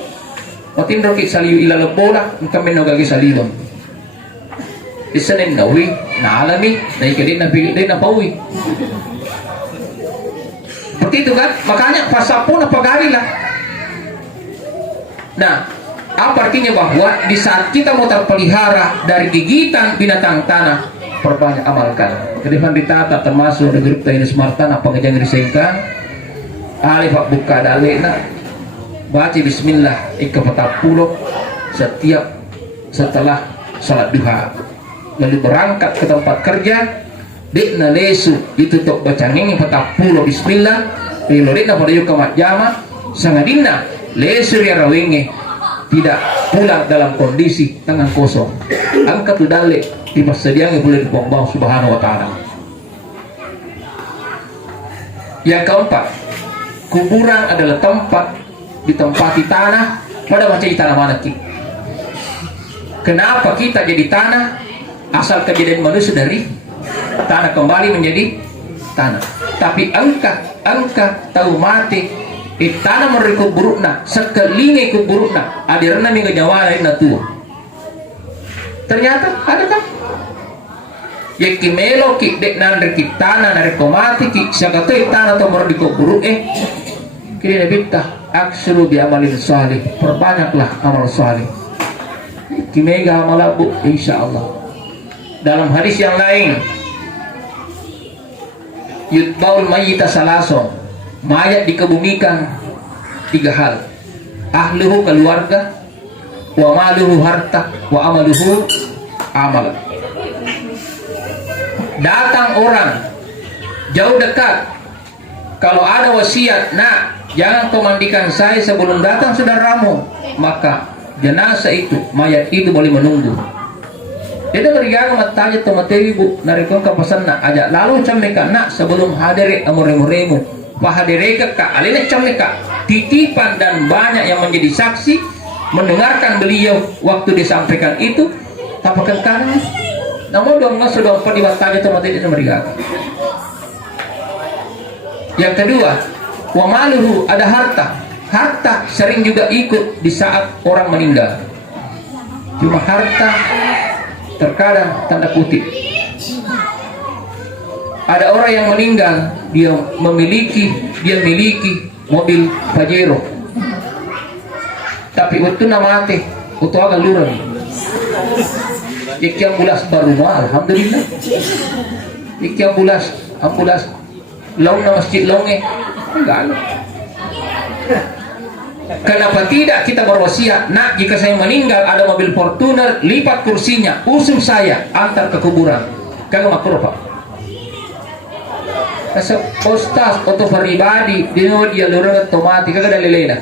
matin rokit saliu ila lebola kami nogagi salilom isanin nawi na alami na ikadin na bigay na pawi seperti itu kan makanya pasapo na pagari lah. Nah apa artinya bahwa di saat kita mau terpelihara dari gigitan binatang tanah perbanyak amalkan kedepan ditata termasuk negeri tayin semartan apa ngejang risengkan alif buka dalena baca bismillah ikapatapulok setiap setelah salat duha lalu berangkat ke tempat kerja dikna lesu ditutup baca nging patapulok bismillah rilorina pada yuk kamat jama sangadina lesu ya rawenge tidak pulang dalam kondisi tangan kosong angkat udale dipasadiangi boleh Allah subhanahu wa ta'ala. Yang keempat kuburan adalah tempat ditempati tanah pada macam di tanah mana kita. Kenapa kita jadi tanah? Asal kejadian manusia dari tanah kembali menjadi tanah. Tapi angka tahu mati tanah mereka burukna sekelingi ku burukna adirna minggu nyawa na tua. Ternyata ada kan? Ya kimelo ki dek nan reki tanah nareko mati ki sakatoi tanah to mereka buruk kini nabita aksuru bi amalin salih perbanyaklah amal salih kimega amalabu insyaallah. Dalam hadis yang lain yutbaul mayyita salaso mayat dikebumikan 3 hal ahluhu keluarga wa maluhu harta wa amaluhu amal. Datang orang jauh dekat kalau ada wasiat nak jangan kau mandikan saya sebelum datang saudaramu maka jenazah itu mayat itu boleh menunggu. Dia berikan matanya tomateri bu narikon kapasan nak ajak lalu cameka nak sebelum hadir amuremuremu pahadireka ka alina cameka titipan dan banyak yang menjadi saksi mendengarkan beliau waktu disampaikan itu tapakan kanan namun dong sudah padibatanya tomateri itu berikan. Yang kedua wa maluhu ada harta sering juga ikut di saat orang meninggal. Cuma harta terkadang tanda kutip ada orang yang meninggal dia miliki mobil Pajero tapi waktu nama mati waktu agak lurang ikian bulas baru alhamdulillah ikian bulas ambulas laung na masjid launge enggak ada. Kenapa tidak kita berwasiat nak jika saya meninggal ada mobil Fortuner lipat kursinya usul saya antar ke kuburan kagak makruh pak. Kasih postas atau pribadi dia lurang otomatis kagak ada lelena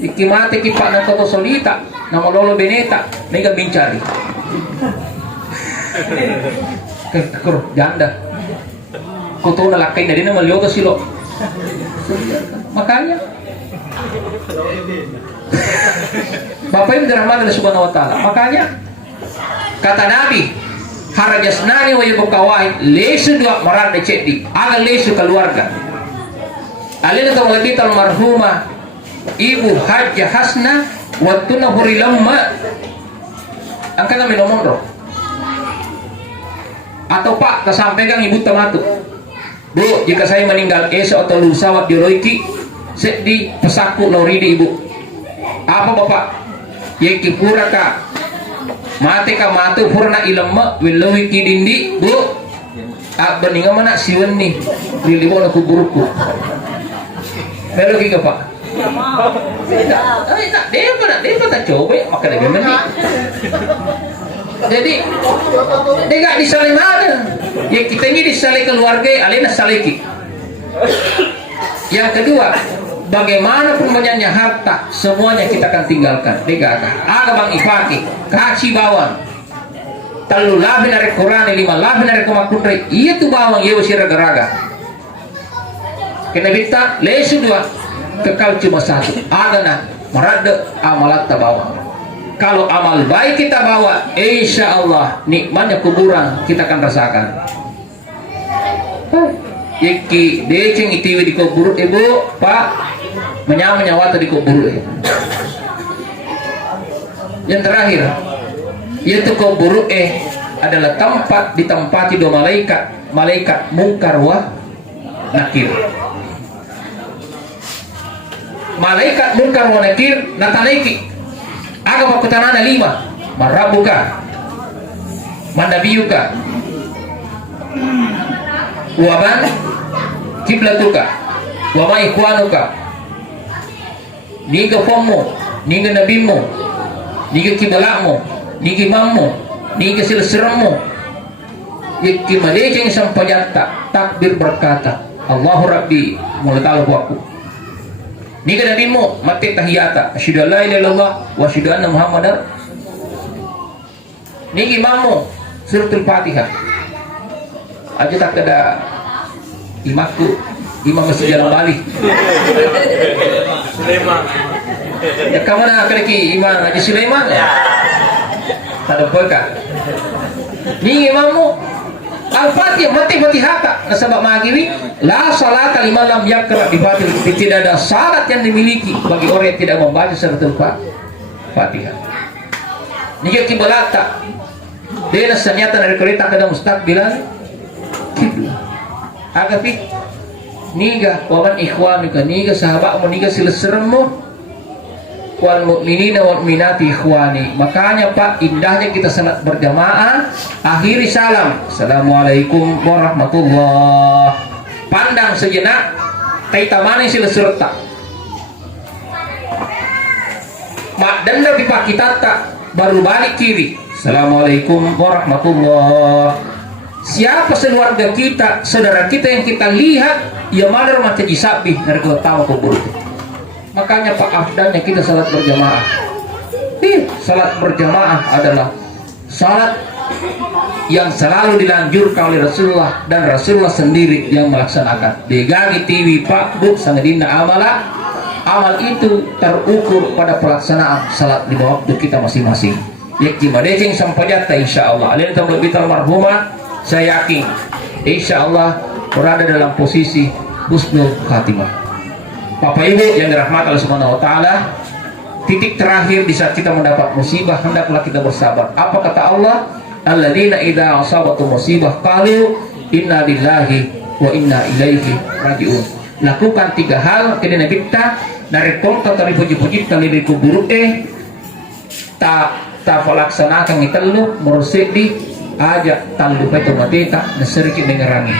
ikimate kipak na toto solita na mololo beneta mega bincari kekur janda kutu na lakay na din na malyoga silo makanya Bapak Ibu dirahmati Allah Subhanahu wa taala. Makanya kata Nabi, harajasnani wa yubqawai lesu dua marad cedi, aga lesu keluarga. Alina tawlabita almarhuma Ibu Hajjah Hasna wa tunahuri lamma. Angkana minomondro. Atau Pak, kesampaikan Ibu Tamatu. Bu, jika saya meninggal esok atau lusa wat dioloiki di pesaku lori di ibu apa bapak yeki pura ka mate ka matu purna ilmu wilowi kidindi bu beninga mana siwen nih lilibo na kuburuku melo ki pak tidak dia tak coba maka dia mendi jadi dia gak disaling ada ya kita ini disaling keluarga alena saliki. Yang kedua bagaimanapun banyaknya harta, semuanya kita akan tinggalkan. Degaka aga bang ipaki kaci bawang talu labin dari Quran 5 labin dari kumakundre iya tu bawang iya wasira garaga kena bita lesu 2 kekal cuma 1 aga na marada amalat bawang. Kalau amal baik kita bawa, insya Allah nikmatnya kuburan kita akan rasakan. Iki deceng itiwi di kubur ibu pak menyawat di kubur. Yang terakhir yaitu kubur adalah tempat ditempati 2 malaikat mungkar wa nakir. Malaikat mungkar wa nakir natanaiki aga makutanana 5 marabuka mandabiyuka waban kiblatuka wama ikhwanuka niga fomo niga nabimu niga kibalamu niga imammu niga silsiramu yaki malejeng sampajatta takbir berkata Allahu Rabbi mulatala buaku niga nabimu mati tahiyata asyhadu an la ilaha illallah wa asyhadu anna muhammadar niga imammu suratul fatihah aja tak ada imaku imam masjid jalan balik Sulaiman ya kamu nak kereki imam Haji Sulaiman ya tak ada berkah ni imammu al-fatihah mati fatihata nasabak magiwi la salata liman lam yaqra bi batil tidak ada salat yang dimiliki bagi orang yang tidak membaca suratul fatihah ni kibalata dia nasanyata dari kereta kada mustaqbilan kiblat agapi niga waman ikhwanuka niga sahabatmu niga silsirmu wal mu'minina wal mu'minati ikhwani. Makanya Pak indahnya kita salat berjamaah akhiri salam assalamualaikum warahmatullah pandang sejenak taitamane silsirta mak danda pipa kita tak baru balik kiri assalamualaikum warahmatullah. Siapa sekeluarga kita, saudara kita yang kita lihat, ya madar mata jisabi dari tahu kubur. Makanya Pak afdalnya kita salat berjamaah. Salat berjamaah adalah salat yang selalu dilanjurkan oleh Rasulullah dan Rasulullah sendiri yang melaksanakan. Degagi TV Pak Bu sangadina amala. Amal itu terukur pada pelaksanaan salat di bawah waktu kita masing-masing. Yaki madeceng sampajata insyaallah. Alin tambah bital marhumah. Saya yakin insya Allah berada dalam posisi husnul khatimah. Bapak Ibu yang dirahmati Allah Subhanahu wa taala, titik terakhir di saat kita mendapat musibah hendaklah kita bersabar. Apa kata Allah? Alladzina idza asabatu musibah qalu inna lillahi wa inna ilaihi rajiun. Lakukan 3 hal kena kita dari konta dari puji-puji kali di kubur tak pelaksanakan itu lu merusik di aja talu betul matita sedikit dengerangi.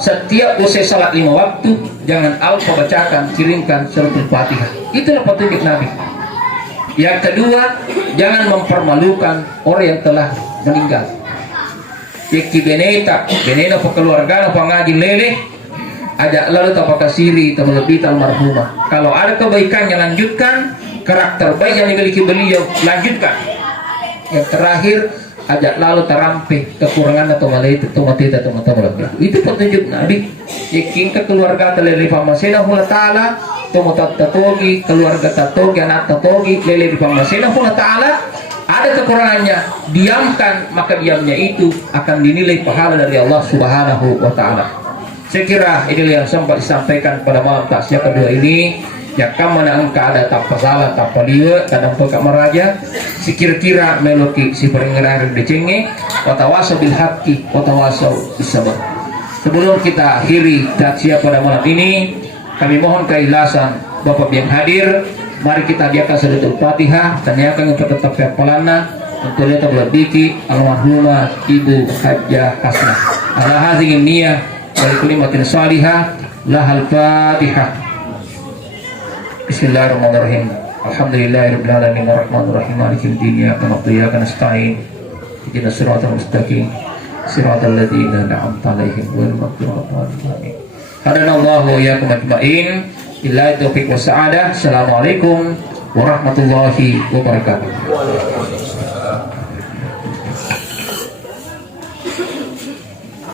Setiap usai salat 5 waktu jangan alfa bacakan kirimkan suratul fatihah. Itulah petunjuk Nabi. Yang kedua jangan mempermalukan orang yang telah meninggal. Yaki beneta pekeluarga pengaji lele ajak lalu tapaka siri terlebih almarhumah. Kalau ada kebaikan yang lanjutkan, karakter baik yang dimiliki beliau lanjutkan. Yang terakhir ajak lalu terampe kekurangan atau malaikat atau mati atau mata itu petunjuk Nabi. Yakin ke keluarga terlebih pamasena hula taala tomotat tatogi keluarga tatogi anak tatogi lele di pamasena hula taala ada kekurangannya diamkan maka diamnya itu akan dinilai pahala dari Allah Subhanahu wa taala. Saya kira inilah yang sempat disampaikan pada malam tasya kedua ini. Ya kamana angka ada tanpa salah tanpa liwa kadang peka meraja sikir-kira meloki si peringatan decenge watawasau bil haqqi watawasau bis sabar. Sebelum kita akhiri tasya pada malam ini kami mohon keikhlasan Bapak yang hadir. Mari kita diakan suratul Fatihah dan diakan untuk tetap pelana untuk kita berbiki almarhumah Ibu Hajjah Hasnah ala hadhihi niyyah wa kalimatin salihah lahal Fatihah. Bismillahirrahmanirrahim. Alhamdulillahirabbil alamin arrahmanirrahim maliki yaumiddin iyyaka na'budu wa iyyaka nasta'in ihdinas siratal mustaqim siratal ladzina an'amta 'alaihim ghairil maghdubi 'alaihim. Hadanallahu wa iyyakum ajma'in Billahi taufiq wassa'adah. Assalamualaikum warahmatullahi wabarakatuh.